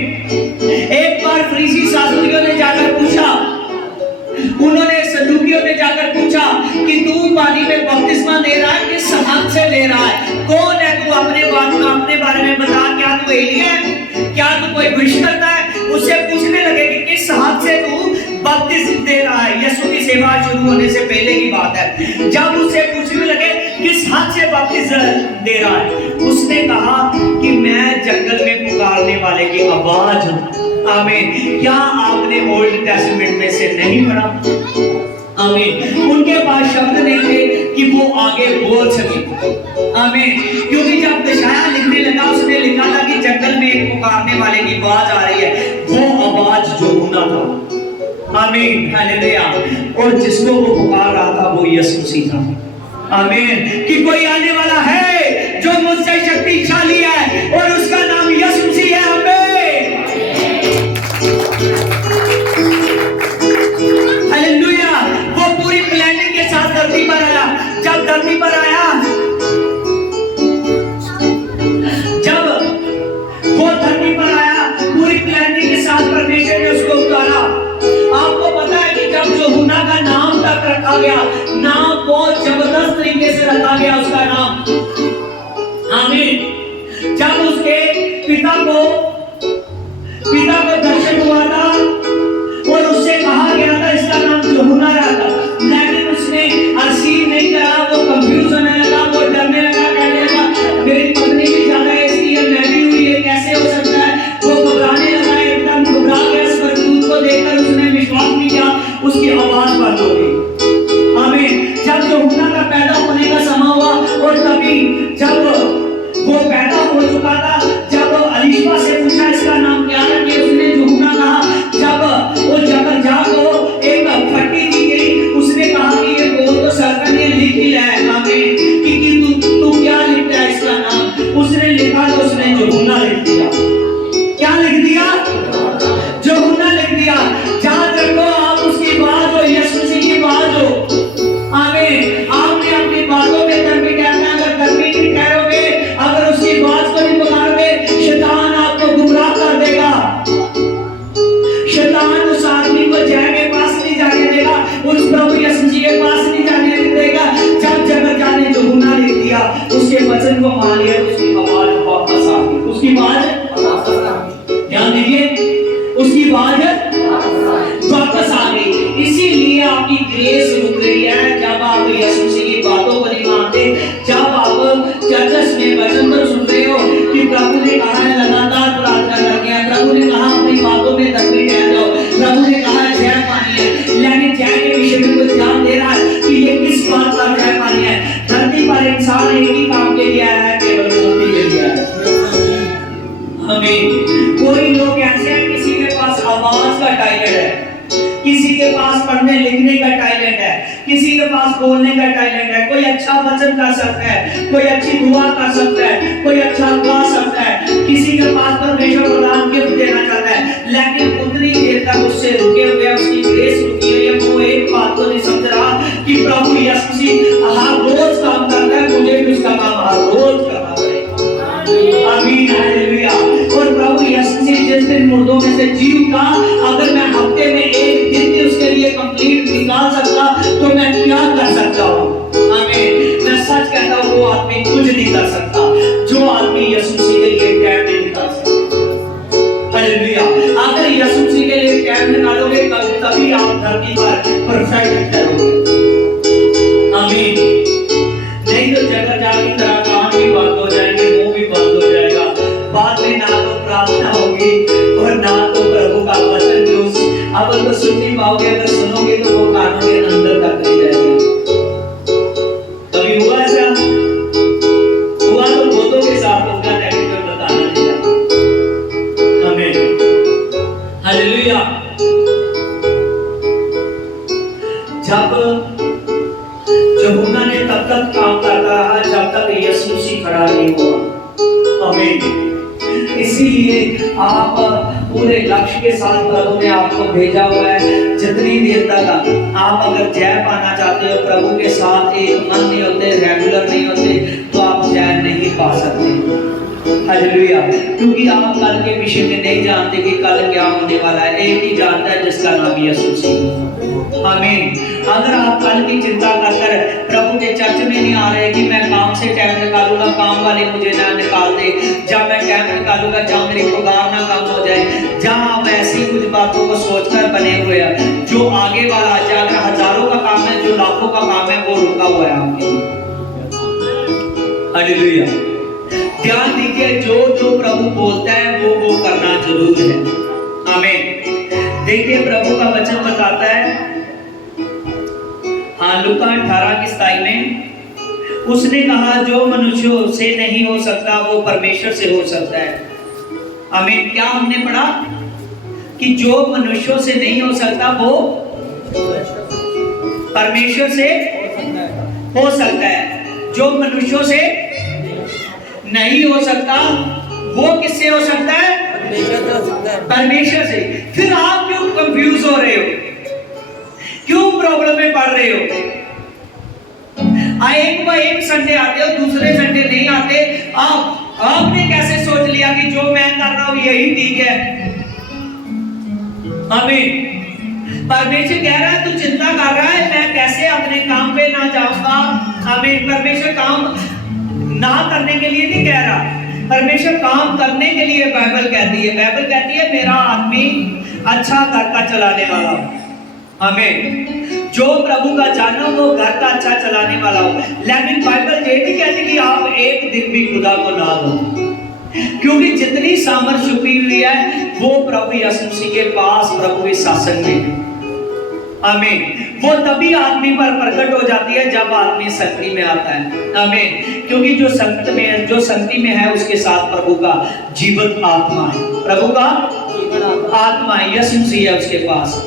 एक बार फरीसी शास्त्रियों ने जाकर पूछा, उन्होंने सदूकियों ने जाकर पूछा कि तू पानी में बपतिस्मा दे रहा है, किस हक से दे रहा है? कौन है तू? अपने बारे में बता। क्या तू एलिया है? क्या तू कोई विश करता है? उससे पूछने लगे कि किस हक से तू बपतिस्मा दे रहा है। यीशु की सेवा शुरू होने से पहले की बात है। जब उससे पूछने लगे किस हक से बपतिस्मा दे रहा है, उसने कहा कि मैं जंगल में पुकारने वाले की आवाज हूं। आमीन। क्या आपने ओल्ड टेस्टामेंट में से नहीं पढ़ा? आमीन। उनके पास शब्द नहीं थे कि वो आगे बोल सके। आमीन। क्योंकि जब यशायाह लिखने लगा उसने लिखा था कि जंगल में एक पुकारने वाले की आवाज आ रही है। वो आवाज यूहन्ना था। आमीन। हालेलुया। और जिसको वो पुकार रहा था वो यीशु मसीह था। आमीन। कि कोई आने वाला है जो मुझसे शक्तिशाली है और उसका नाम यीशु मसीह है। आमीन। हालेलुया। वो पूरी प्लानिंग के साथ धरती पर आया। जब धरती पर आया, जब वो धरती पर आया पूरी प्लानिंग के साथ परमेश्वर ने उसको उतारा। आपको पता है कि जब यूहन्ना का नाम तक रखा गया, नाम बहुत जबरदस्त तरीके से रखा गया उसका नाम। आमीन। जब उसके पिता को दर्शन हुआ था और उससे कहा गया था इसका नाम यूहन्ना रखा, लेकिन उसने अर्सीव नहीं करा। वो कंफ्यूज होने लगा, वो डरने लगा, कहने लगा मेरी पत्नी भी ज्यादा ऐसी है, मैं भी हुई है, कैसे हो सकता है? वो घबराने लगा, एकदम घबरा गया। स्वर्गदूत को देखकर उसने विश्वास नहीं किया ग्रेस रुक रही है जब आप यीशु मसीह की बातों को नहीं मानते, जब आप चर्चस में वचन पर सुन रहे हो कि प्रभु ने कहा है लगातार प्रार्थना करनी है, प्रभु ने कहा अपनी बातों में तकलीफ है, तो प्रभु ने कहा जय पानी है, लेकिन जय के विषय में कोई ध्यान दे रहा है कि ये किस बात का जय पानी है। धरती पर इंसान एक ही काम के लिए आया है, केवल मुक्ति के लिए आया है। आमीन। कोई लोग ऐसे हैं किसी के पास आवाज का टैलेंट है, किसी के पास पढ़ने लिखने का टैलेंट है, किसी के पास बोलने का टैलेंट है, कोई अच्छा वचन कर सकता है, कोई अच्छी दुआ कर सकता है, कोई अच्छा गा सकता है, किसी के पास परमेश्वर प्रदान गिफ्ट देना चाहता है, लेकिन उतनी देर तक उससे रुके हुए, उसकी ग्रेस रुकी हुई है, वो एक बात को नहीं समझ रहा कि प्रभु यीशु मसीह हर रोज काम करता है, मुझे भी उसका काम हर रोज करना पड़ेगा। आमीन, हालेलुया। और प्रभु यीशु मसीह जिस दिन मुर्दों में से जी उठा, अगर मैं हफ्ते में एक दिन भी उसके लिए कंप्लीट निकाल सकता तो मैं क्या कर सकता हूँ। आमीन। मैं सच कहता हूँ वो आदमी कुछ नहीं कर सकता जो आदमी यीशु मसीह के लिए टाइम नहीं निकाल सकता। हालेलुया। अगर यीशु मसीह के लिए टाइम निकालोगे तभी आप धरती पर परफेक्ट करोगे। आमीन। नहीं तो जगह जागी तरह कान भी बंद हो जाएंगे, मुंह भी बंद हो जाएगा, बाद में ना तो प्रार्थना होगी और ना तो प्रभु का वचन जो अब तो सुन नहीं पाओगे, अगर सुनोगे तो वो कानों के अंदर तक नहीं जाएगा। कभी हुआ ऐसा? हुआ तो बहुतों के साथ होगा, लेकिन मैं बताना नहीं चाहता। आमीन, हालेलुया। जब यूहन्ना ने तब तक काम करता रहा जब तक यीशु मसीह खड़ा नहीं हुआ। आमीन। इसीलिए आप पूरे लक्ष्य के साथ प्रभु ने आपको भेजा हुआ है। जितनी देर तक आप अगर जय पाना चाहते हो, प्रभु के साथ एक मन नहीं होते, रेगुलर नहीं होते, तो आप जय नहीं पा सकते। हालेलुया। क्योंकि आप कल के विषय में नहीं जानते कि कल क्या होने वाला है, एक ही जानता है जिसका नाम यीशु मसीह। आमीन। अगर आप कल की चिंता कर प्रभु के चर्च में नहीं आ रहे कि मैं काम से टाइम निकालूंगा, काम वाले मुझे ना निकाल दे, जब मैं टाइम निकालूंगा जहाँ मेरी पगार ना कम हो जाए, जहाँ आप ऐसी कुछ बातों को सोचकर बने हुए हैं जो आगे वाला आ जाए, अगर हजारों का काम है, जो लाखों का काम है, वो रुका हुआ है आपके लिए। हालेलुया। ध्यान दीजिए, जो जो प्रभु बोलता है वो करना जरूर है। आमीन। देखिए प्रभु का वचन बताता है, हाँ, लूका 18:27 में उसने कहा जो मनुष्यों से नहीं हो सकता वो परमेश्वर से हो सकता है। आमीन। क्या हमने पढ़ा कि जो मनुष्यों से नहीं हो सकता वो परमेश्वर से हो सकता है। जो मनुष्यों से नहीं हो सकता वो किससे हो सकता है? परमेश्वर से। फिर आप क्यों कंफ्यूज हो रहे हो, क्यों प्रॉब्लम में पड़ रहे हो? एक संडे आते हो, दूसरे संडे नहीं आते। आपने कैसे सोच लिया कि जो मैं कर रहा हूं यही ठीक है? आमीन। परमेश्वर कह रहा है तू चिंता कर रहा है, मैं कैसे अपने काम पे ना जाऊंगा। आमीन। परमेश्वर काम ना करने के लिए नहीं कह रहा, परमेश्वर काम करने के लिए बाइबल कहती है। बाइबल कहती है मेरा आदमी अच्छा घर का चलाने वाला। आमीन। जो प्रभु का जानो वो घर का अच्छा चलाने वाला हो। लेकिन बाइबल ये नहीं कहती कि आप एक दिन भी खुदा को ना दो, क्योंकि जितनी सामर्थ छुपी हुई है वो प्रभु यीशु मसीह के पास, प्रभु के शासन में है। आमीन। वो तभी आदमी पर प्रकट हो जाती है जब आदमी शक्ति में आता है। आमीन। क्योंकि जो शक्ति में है उसके साथ प्रभु का जीवित आत्मा है, प्रभु का आत्मा यीशु मसीह है उसके पास।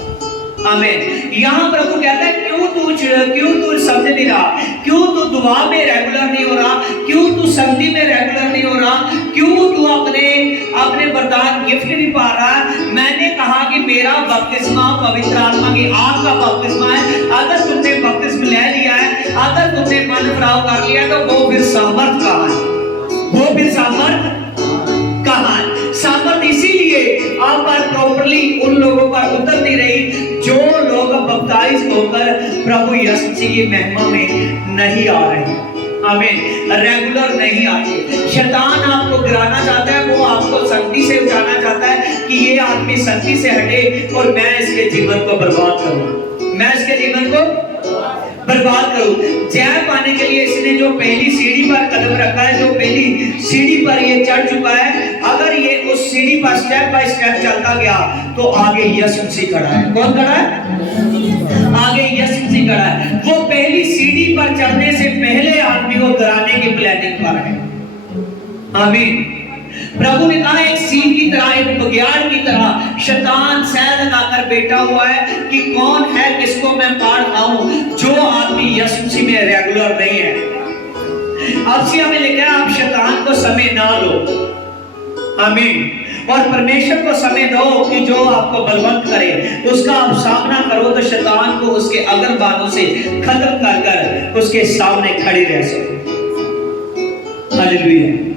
आमीन। यहाँ प्रभु कहता है क्यों तू समझ नहीं रहा, क्यों तू दुआ में रेगुलर नहीं हो रहा, क्यों तू शक्ति में रेगुलर नहीं हो रहा, क्यों तू अपने वरदान गिफ्ट नहीं पा रहा। मैंने कहा कि मेरा बपतिस्मा पवित्र आत्मा की आग का बपतिस्मा है। अगर तुमने बपतिस्मा ले लिया है, अगर तुमने मन फिराव कर लिया तो वो फिर सामर्थ कहाँ है? वो फिर सामर्थ कहाँ है? सामर्थ इसीलिए आप पर प्रॉपर्ली उन लोगों पर उतर नहीं रही जो लोग बपतिस्म होकर प्रभु यीशु मसीह की महिमा में नहीं आ रहे। आमीन। रेगुलर नहीं आते। शैतान आपको गिराना चाहता है, वो आपको शक्ति से उठाना चाहता है कि ये आदमी शक्ति से हटे और मैं इसके जीवन को बर्बाद करूं। मैं इसके जीवन को बर्बाद करूं। जय पाने के लिए इसने जो पहली सीढ़ी पर कदम रखा है, जो पहली सीढ़ी पर ये चढ़ चुका है, अगर ये उस सीढ़ी पर स्टेप बाय स्टेप चलता गया तो आगे यीशु मसीह खड़ा है। कौन खड़ा है? आगे यीशु मसीह खड़ा है। वो पहली सीढ़ी पर चढ़ने से पहले आदमी को गिराने की प्लानिंग पर है। आमीन। प्रभु ने कहा एक सील की तरह, एक बघियाड़ की तरह शैतान सैर लगाकर बैठा हुआ है कि कौन है किसको मैं मार खाऊं। जो आदमी यीशु मसीह में रेगुलर नहीं है, अब से हमें लिखा है आप शैतान को समय ना दो। आमीन। और परमेश्वर को समय दो कि जो आपको बलवंत करे उसका आप सामना करो, तो शैतान को उसके अगर बातों से खत्म कर कर उसके सामने खड़े रह सको। हालेलुया।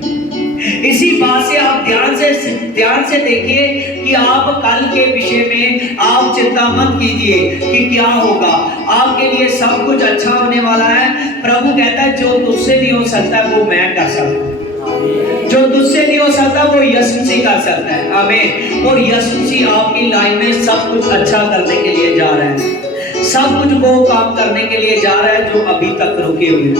इसी बात से आप ध्यान से देखिए कि आप कल के विषय में आप चिंता मत कीजिए कि क्या होगा। आपके लिए सब कुछ अच्छा होने वाला है। प्रभु कहता है जो तुझसे नहीं हो सकता वो मैं कर सकता हूं, जो तुझसे नहीं हो सकता वो यीशु मसीह कर सकता है। आमीन। और यीशु मसीह आपकी लाइफ में सब कुछ अच्छा करने के लिए जा रहा है, सब कुछ वो काम करने के लिए जा रहा है जो अभी तक रुके हुए हैं।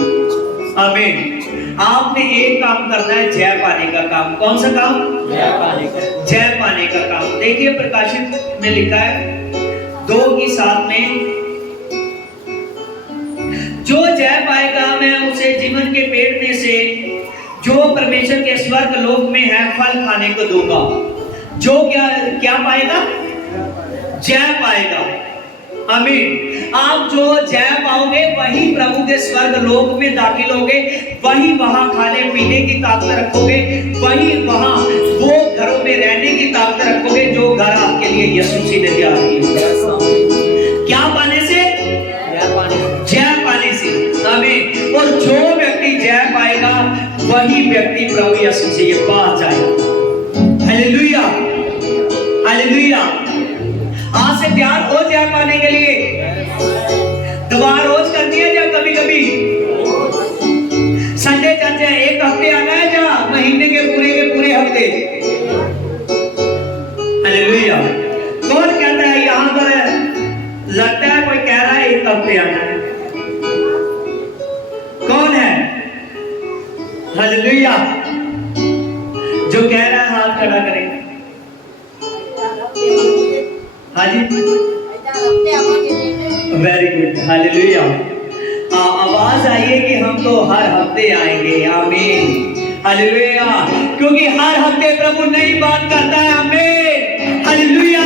आमीन। आपने एक काम करना है, जय पाने का काम। कौन सा काम? जय पाने का। जय पाने का काम। देखिए प्रकाशित में लिखा है 2:7 में, जो जय पाएगा मैं उसे जीवन के पेड़ में से जो परमेश्वर के स्वर्ग लोक में है फल खाने को दूंगा। जो क्या पाएगा? जय पाएगा। आमीन। आप जो जय पाओगे वही प्रभु के स्वर्ग लोक में दाखिल होगे, वही वहां खाने पीने की ताकत रखोगे, वही वहां वो घरों में रहने की ताकत रखोगे जो घर आपके लिए यीशु मसीह ने तैयार किया। क्या पाने से? जय पाने से। आमीन। और जो व्यक्ति जय पाएगा वही व्यक्ति प्रभु यीशु मसीह के पास जाएगा। हालेलुया। हालेलुया। आज से तैयार हो जय पाने के लिए। दुआ रोज करनी है या कभी कभी संडे चलते हैं, एक हफ्ते आना है या महीने के पूरे हफ्ते? हालेलुया। कौन कहता है यहाँ पर लगता है कोई कह रहा है एक हफ्ते आना है? कौन है? हालेलुया। जो कह रहा है हाथ खड़ा करें। हाँ जी, वेरी गुड। हालेलुया। आवाज आई है कि हम तो हर हफ्ते आएंगे। आमीन। हालेलुया। क्योंकि हर हफ्ते प्रभु नई बात करता है। आमीन। हालेलुया।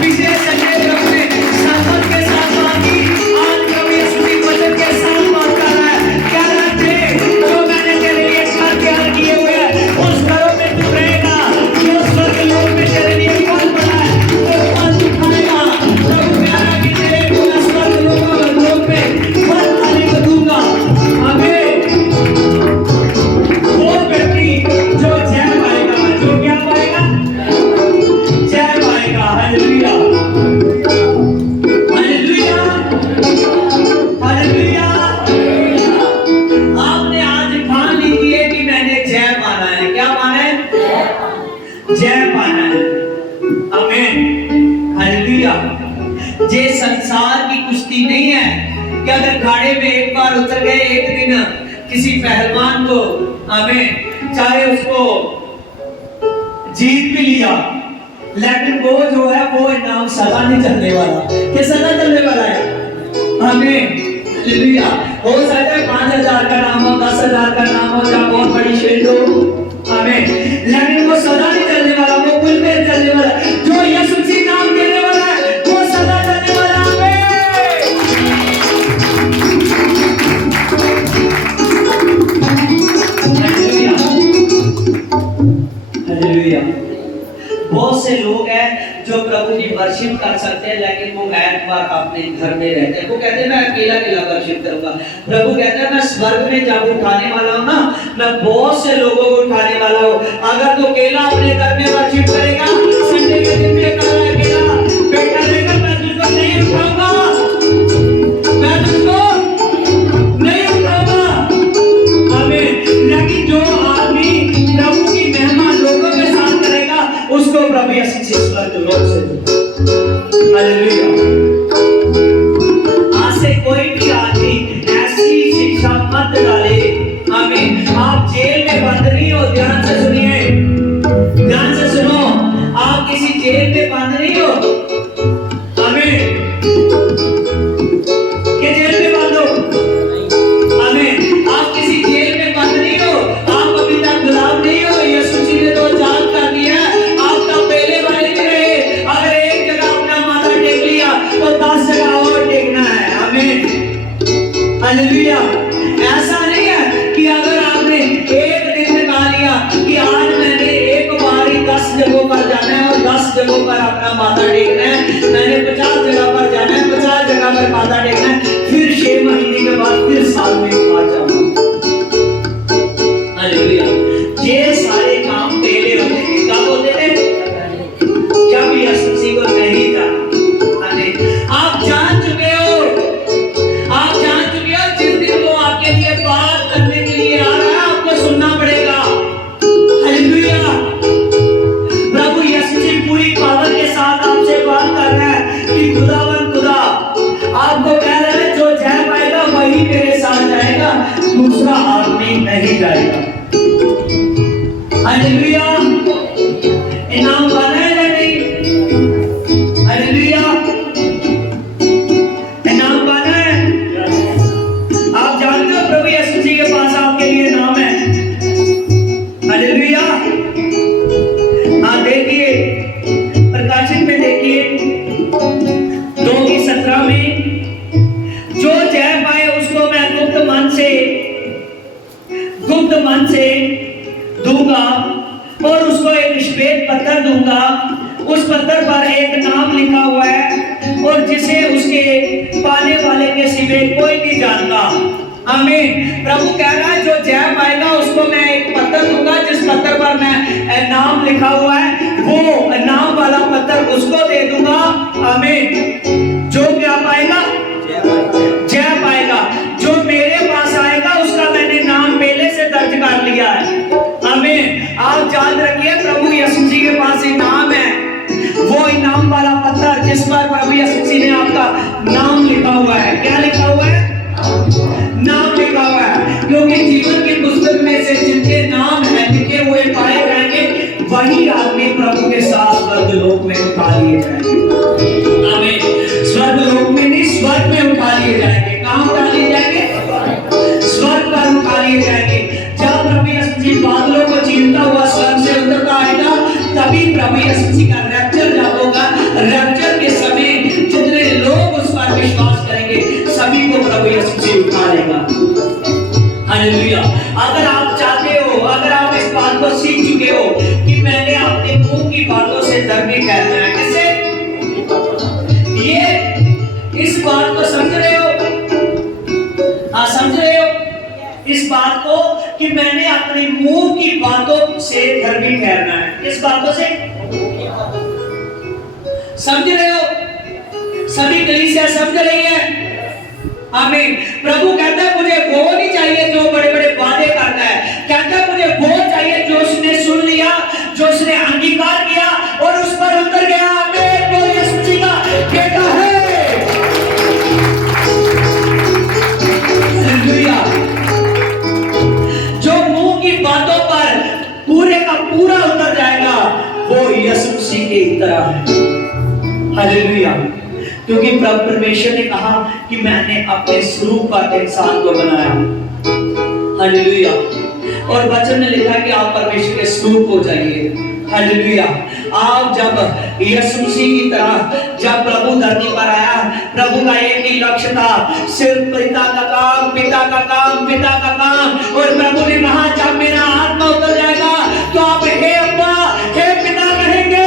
पिछले संडे प्रभु ने सामर्थ के साथ बात की, आज प्रभु यीशु की वचन के साथ बात कर रहा है। कह रहा है जो मैंने तेरे लिए घर तैयार किए हुए हैं उस घरों में तू रहेगा, जो स्वर्ग लोक में तेरे लिए फल बना है वो फल तू खाएगा। प्रभु कह रहा है कि तेरे स्वर्ग लोक में फल खाने को दूंगा। आमीन। वो व्यक्ति जो जय पाएगा, जो क्या पाएगा? जय पाएगा। हालेलुया। हालेलुया। हालेलुया। आपने आज ठान लीजिए कि मैंने जय पाना है। क्या पाना है? जय पाना है। आमीन। हालेलुया। ये संसार की कुश्ती नहीं है कि अगर खाड़े में एक बार उतर गए एक दिन किसी पहलवान को, आमीन, चाहे उसको जीत भी लिया, लेकिन वो जो है वो इनाम सदा नहीं चलने वाला। क्या सदा चलने वाला है? आमीन। हालेलुया। हो सकता है 5,000 का नाम हो, 10,000 का नाम हो, या बहुत बड़ी शील्ड हो। आमीन। लेकिन वो सदा नहीं चलने वाला, वो कुल में चलने वाला। जो यीशु मसीह नाम देने वाला है वो सदा चलने वाला। आमीन। हालेलुया। बहुत से लोग हैं जो प्रभु की वर्शिप कर सकते हैं लेकिन वो ऐतवार अपने घर में रहते हैं। वो कहते हैं मैं अकेला वर्शिप करूंगा। प्रभु कहता है मैं स्वर्ग में जब उठाने वाला हूं ना, मैं बहुत से लोगों को उठाने वाला हूं। अगर तू अकेला अपने घर में वर्शिप करेगा, संडे के दिन में अकेला बैठा रहेगा, मैं तुझको नहीं उठाऊंगा, मैं तुझको नहीं उठाऊंगा। आमीन। लेकिन जो आदमी प्रभु की महिमा लोगों के साथ करेगा उसको प्रभु यीशु स्वर्ग लोक से। हालेलुया। हालेलुया। ऐसा नहीं है कि अगर आपने एक दिन निकाल लिया कि आज मैंने एक बार ही 10 जगहों पर जाना है और 10 जगहों पर अपना माथा टेकना है, मैंने 50 जगह पर जाना है, 50 जगह पर माथा टेकना है, फिर 6 महीने के बाद फिर साल में आ जाऊंगा। हालेलुया। ये सारे काम पहले होते थे। कब होते थे? जब यीशु मसीह को नहीं जाना। आप जान चुके हो, आप जान चुके हो, जिस दिन वो आपके लिए बात करने के लिए आ रहा है आपको सुनना पड़ेगा। हालेलुया। प्रभु यीशु मसीह पूरी पावर के साथ आपसे बात कर रहा है कि खुदावन खुदा आपको कह रहा है जो जा पाएगा वही मेरे साथ जाएगा, दूसरा आदमी नहीं जाएगा। हालेलुया। इनाम वाला है या नहीं? हालेलुया। इनाम वाला है। आप जानते हो प्रभु यीशु मसीह के पास आपके लिए नाम है। हालेलुया। हाँ देखिए प्रकाशित में देखिए 2:17 में, जो जय पाए उसको मैं गुप्त मन से दूंगा और उसको एक श्वेत पत्थर दूंगा, उस पत्थर पर एक नाम लिखा हुआ है और जिसे उसके पाने वाले के सिवा कोई नहीं जानता। आमीन। प्रभु कह रहा है जो जय पाएगा उसको मैं एक पत्थर दूंगा जिस पत्थर पर मैं नाम लिखा हुआ है, वो नाम वाला पत्थर उसको दे दूंगा। आमीन। जो क्या पाएगा? जय पाएगा। जो मेरे पास आएगा उसका मैंने नाम पहले से दर्ज कर लिया है। आमीन। आप याद रखिए प्रभु यीशु मसीह के पास इनाम है, वो इनाम वाला पत्थर जिस पर प्रभु यीशु मसीह ने आपका नाम लिखा हुआ है। क्या लिखा हुआ है? नाम लिखा हुआ है। क्योंकि जीवन की पुस्तक में से जिनके नाम है लिखे हुए पाए जाएंगे वही आदमी प्रभु के साथ स्वर्गलोक में उठा लिए जाएंगे। आमीन। स्वर्गलोक में नहीं, स्वर्ग में उठा लिए जाएंगे। कहाँ उठा लिए जाएंगे? स्वर्ग पर उठा लिए जाएंगे। जब प्रभु यीशु मसीह बादलों को झीलता हुआ स्वर्ग से उतरता आएगा तभी प्रभु यीशु मसीह का रैप्चर जब होगा। रैप्चर के समय जितने लोग उस पर विश्वास करेंगे सभी को प्रभु यीशु मसीह उठा लेगा। हालेलुया। अगर आप चाहते हो, अगर आप इस बात को सीख चुके हो कि मैंने अपने मुंह की बातों से धर्मी कहना है, कैसे ये इस बात को समझ रहे हो? हाँ समझ रहे हो इस बात को कि मैंने अपने मुंह की बातों से धर्मी ठहरना है। किस बातों से? समझ रहे हो? सभी कलीसिया समझ रही है? आमीन। प्रभु कहता है मुझे वो नहीं चाहिए जो बड़े बड़े वादे करता है, कहता है मुझे वो चाहिए जो उसने सुन लिया, जो उसने अंगीकार किया और उस पर उतर गया। आमीन। वो यीशु मसीह का बेटा है। हालेलुया। जो मुंह की बातों पर पूरे का पूरा उतर जाएगा वो यीशु मसीह की तरह है। हालेलुया। क्योंकि प्रभु परमेश्वर ने कहा कि मैंने अपने स्वरूप पर इंसान को बनाया। हालेलुया। और वचन में लिखा कि आप परमेश्वर के स्वरूप हो जाइए। हालेलुया। आप जब यीशु मसीह की तरह जब प्रभु धरती पर आया, प्रभु का एक ही लक्ष्य था, सिर्फ पिता का काम, पिता का काम, पिता का काम। और प्रभु ने कहा जब मेरा आत्मा उतर जाएगा तो आप हे अब्बा, हे पिता कहेंगे।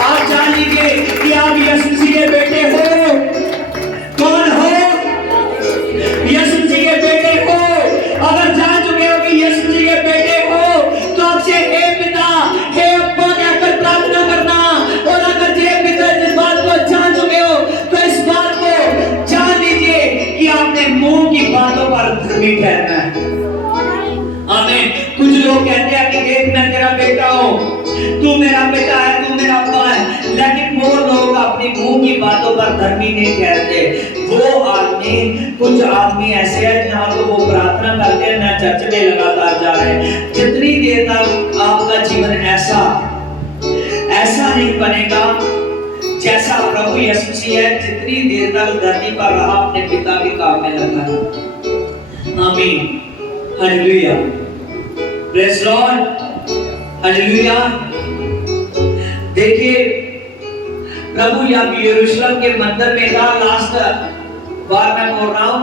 आप जान लीजिए कि आप यीशु मसीह के बेटे हो। कौन हो? यीशु मसीह के बेटे हो। अगर जान चुके हो कि यीशु मसीह के बेटे हो तो आपसे हे पिता, हे अब्बा कहकर प्रार्थना करना। और अगर हे पिता इस बात को जान चुके हो तो इस बात को जान लीजिए कि आपने मुंह की बातों पर धर्मी ठहरना है। आमीन। कुछ लोग कहते हैं कि देख मैं तेरा बेटा हूँ, तू मेरा बेटा है, तू मेरा अब्बा है, लेकिन वो लोग अपनी मुंह की बातों पर धर्मी नहीं ठहरते। वो आदमी, कुछ आदमी ऐसे हैं जहाँ तो वो प्रार्थना करते हैं ना चर्च में लगातार जा रहे हैं। जितनी देर तक आपका जीवन ऐसा नहीं बनेगा जैसा प्रभु यीशु मसीह है, जितनी देर तक धरती पर रहा अपने पिता के काम में लगा है। आमीन। हालेलुया। Praise Lord. हालेलुया। देखिए प्रभु यहाँ यरूशलेम के मंदिर में था। लास्ट बार मैं बोल रहा हूँ,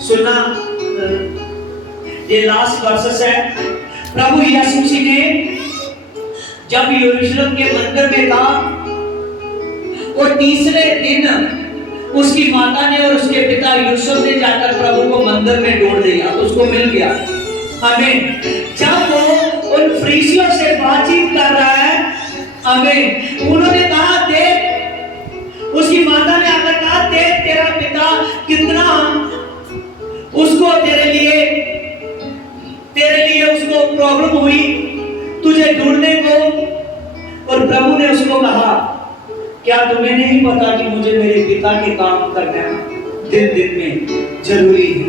सुनना, ये लास्ट वर्सेस है। प्रभु यीशु मसीह ने जब यरूशलेम के मंदिर में था और तीसरे दिन उसकी माता ने और उसके पिता यूसुफ ने जाकर प्रभु को मंदिर में ढूंढ दिया, उसको मिल गया। आमीन। जब वो उन फरीसियों से बातचीत कर रहा है, आमीन, उन्होंने कहा देख, उसकी माता ने आकर कहा देख तेरा पिता कितना उसको तेरे लिए उसको प्रॉब्लम हुई तुझे ढूंढने को। और प्रभु ने उसको कहा क्या तुम्हें नहीं पता कि मुझे मेरे पिता के काम करना दिन दिन में जरूरी है,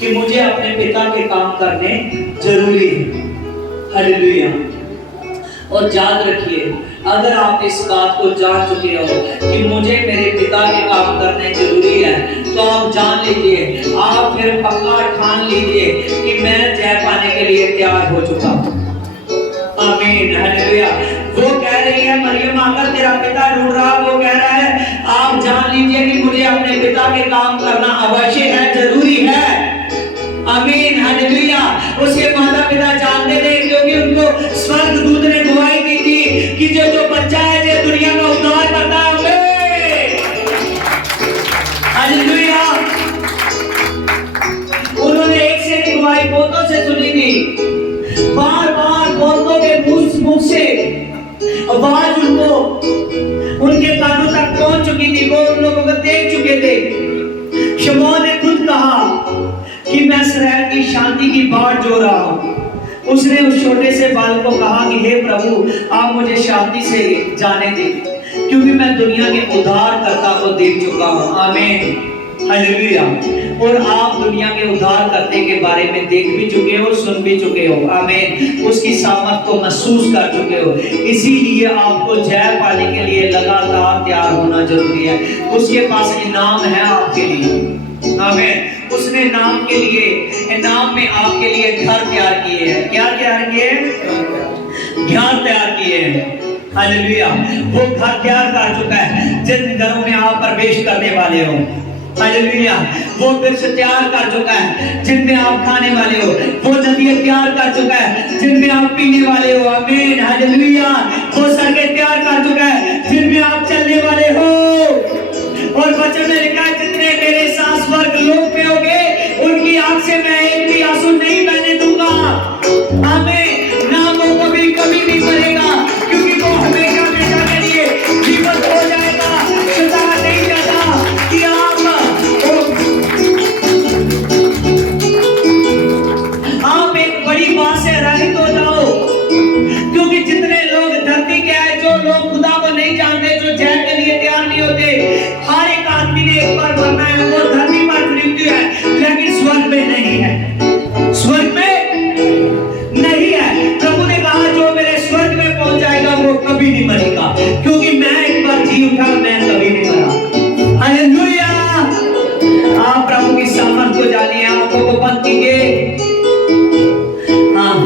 कि मुझे अपने पिता के काम करने जरूरी है। हालेलुया। और याद रखिए, अगर आप इस बात को जान चुके हो कि मुझे मेरे पिता के काम करने जरूरी है, तो आप जान लीजिए, आप फिर पक्का ठान लीजिए कि मैं जय पाने के लिए तैयार हो चुका हूं। आमीन। हालेलुया। वो कह रही है मरियम आकर तेरा पिता ढूंढ रहा, वो कह रहा है आप जान लीजिए कि मुझे अपने पिता के काम करना अवश्य है, जरूरी है। आमीन। हालेलुया। उसके माता पिता जानते थे, क्योंकि उनको स्वर्गदूत ने गवाही दी थी कि जो बच्चा है जो दुनिया का उद्धार करता है। हालेलुया। उन्होंने एक से एक गवाही बहुतों से सुनी थी, बार बार बहुतों के मुंह से आवाज उनको उनके कानों तक पहुंच चुकी थी, वो उन लोगों को देख चुके थे। शमौन ने खुद कहा कि मैं इसराइल की शांति की बाट जो रहा हूं। उसने उस छोटे से बालक को कहा कि हे प्रभु आप मुझे शांति से जाने दें, क्योंकि मैं दुनिया के उद्धारकर्ता को देख चुका हूं। आमीन। हालेलुया। और आप दुनिया के उद्धार करने के बारे में देख भी चुके हो, सुन भी चुके हो। आमीन। उसकी सामर्थ को महसूस कर चुके हो, इसीलिए आपको जय पाने के लिए लगातार तैयार होना जरूरी है। उसके पास इनाम है आपके लिए। आमीन। उसने नाम के लिए, इनाम में आपके लिए घर तैयार किए हैं। क्या तैयार किए हैं? घर तैयार किए हैं। हालेलुया। वो घर तैयार कर चुका है जिन घरों में आप प्रवेश करने वाले हो। हालेलुया। वो वृक्ष तैयार कर चुका है जिनमें आप खाने वाले हो। वो नदियां तैयार कर चुका है जिनमें आप पीने वाले हो। आमीन। हालेलुया। वो सड़कें तैयार कर चुका है जिनमें आप चलने वाले हो। और वचन में लिखा है जितने मेरे साथ स्वर्ग लोक में होंगे उनकी आंख से मैं एक भी आंसू नहीं बहने दूंगा। आमीन। ना वो कभी नहीं मरेगा, क्योंकि वो हमेशा के लिए जीवित हो जाएगा। शैतान नहीं चाहता कि आप एक बड़ी बात से रहित हो जाओ, क्योंकि जितने लोग धरती के आए, जो लोग खुदा को नहीं जानते, जो जय के लिए तैयार नहीं होते, हर एक आदमी ने एक बार मरना है। वो धरती पर मृत्यु है, लेकिन स्वर्ग में नहीं है। स्वर्ग में नहीं है। प्रभु ने कहा जो मेरे स्वर्ग में पहुंच जाएगा वो कभी नहीं मरेगा, क्योंकि मैं एक बार जी उठा, मैं कभी नहीं मरा। हालेलुया। आप प्रभु की सामर्थ को जानिए, आंखों को बंद कीजिए। हाँ,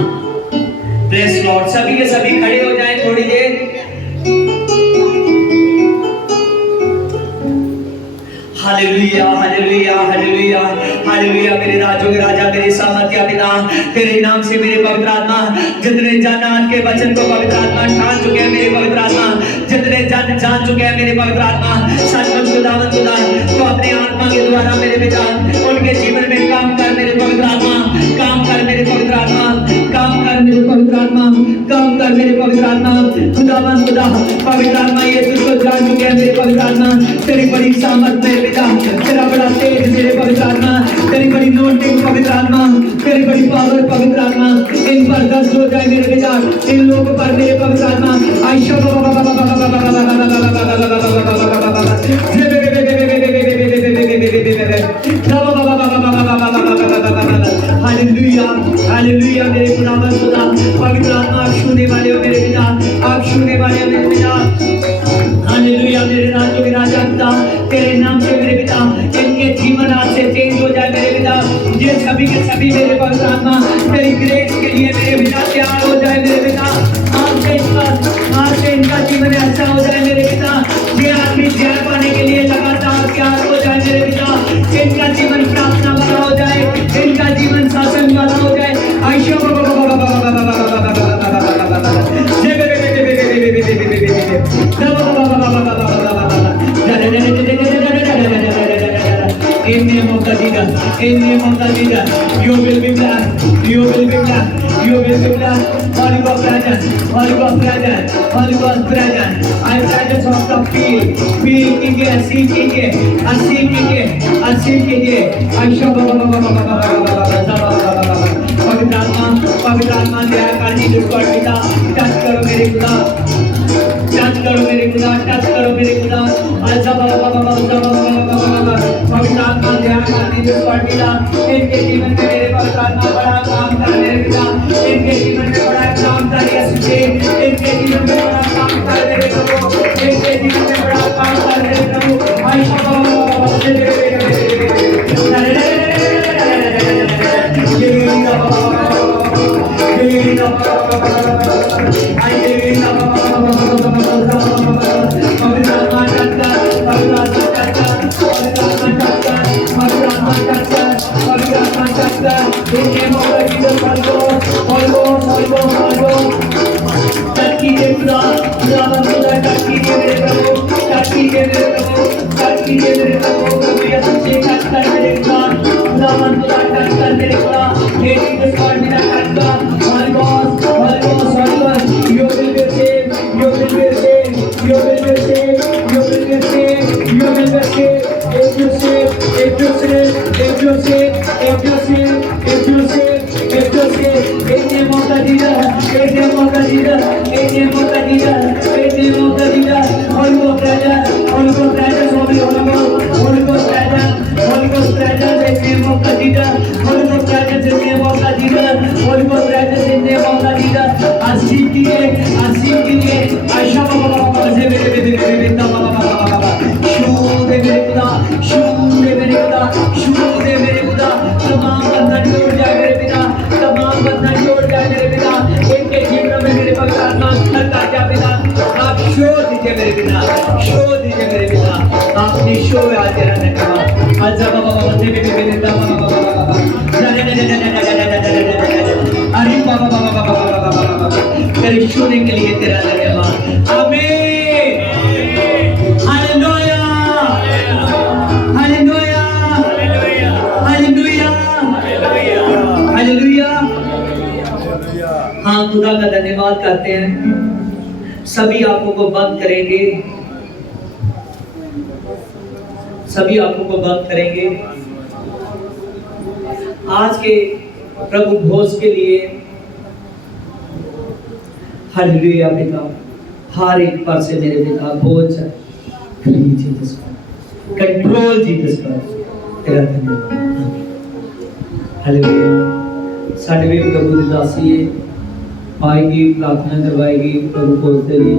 प्रेज लॉर्ड। सभी के सभी खड़े हो जाएं थोड़ी देर। हालेलुया। हालेलुया। हालेलुया। हालेलुया। मेरे राजों के राजा, मेरे सामर्थ्य पिता, तेरे नाम से मेरे पवित्र आत्मा, जितने जान के वचन को पवित्र आत्मा ठान चुके हैं, मेरे पवित्र आत्मा जितने जान चुके हैं, मेरे पवित्र आत्मा सचमुच खुदावंद खुदा तो अपने आत्मा के द्वारा मेरे पिता उनके जीवन में काम कर। मेरे पवित्र आत्मा काम कर, मेरे पवित्र आत्मा काम कर, मेरे पवित्र आत्मा काम कर, मेरे पवित्र आत्मा खुदावंद खुदा पवित्र आत्मा ये तुझको जान चुके हैं। मेरे पवित्र आत्मा तेरी बड़ी सामर्थ मेरे पिता, तेरा बड़ा तेज मेरे पवित्र आत्मा, तेरी बड़ी नोटिंग पवित्र आत्मा, तेरी बड़ी पावर पवित्र आत्मा इन पर दस हो जाए मेरे पिता, इन लोगों पर मेरे पवित्र आत्मा आयशा हालेलुया। हालेलुया। मेरे खुदावंद खुदा पवित्र आत्मा आप छूने वाले हो मेरे पिता, आप छूने वाले हो मेरे पिता। हालेलुया। मेरे राजों के राजा पिता, तेरे नाम से मेरे पिता इनके जीवन आज से चेंज हो जाए मेरे पिता। ये सभी के सभी मेरे पवित्र आत्मा तेरी ग्रेस के लिए मेरे पिता तैयार हो जाए मेरे पिता। आज से इनका जीवन अच्छा हो जाए मेरे पिता। In the name of the Jesus, you will be blessed. You will be blessed. You will be blessed. Holy Ghost presence. Holy Ghost presence. Holy Ghost presence. I presence of the feel. Feel कीजिए, सीख कीजिए, सीख कीजिए, सीख कीजिए. पवित्र आत्मा दया कर जी जिसको पिता टच करो मेरे खुदा, टच करो मेरे खुदा, टच करो मेरे खुदा. पवित्र आत्मा दया कर जी जिसको पिता इनके जीवन में मेरे पवित्र आत्मा बड़ा काम कर मेरे पिता, इनके जीवन में बड़ा काम कर यीशु जी, इनके जीवन में बड़ा काम कर मेरे प्रभु, इनके जीवन में बड़ा काम कर मेरे प्रभु. छूने के लिए तेरा धन्यवाद. आमीन. हालेलुया. हालेलुया. हालेलुया. हालेलुया. हाँ, खुदा का धन्यवाद करते हैं. सभी आंखों को बंद करेंगे, सभी आंखों को बंद करेंगे. आज के प्रभु भोज के लिए हालेलुया पिता, हर एक पर से मेरे पिता भोज जीसस कंट्रोल जीसस का तेरा धन्यवाद. हालेलुया. साढ़े भी प्रभु की दासी है, आएगी प्रार्थना करवाएगी प्रभु बोलते हुए.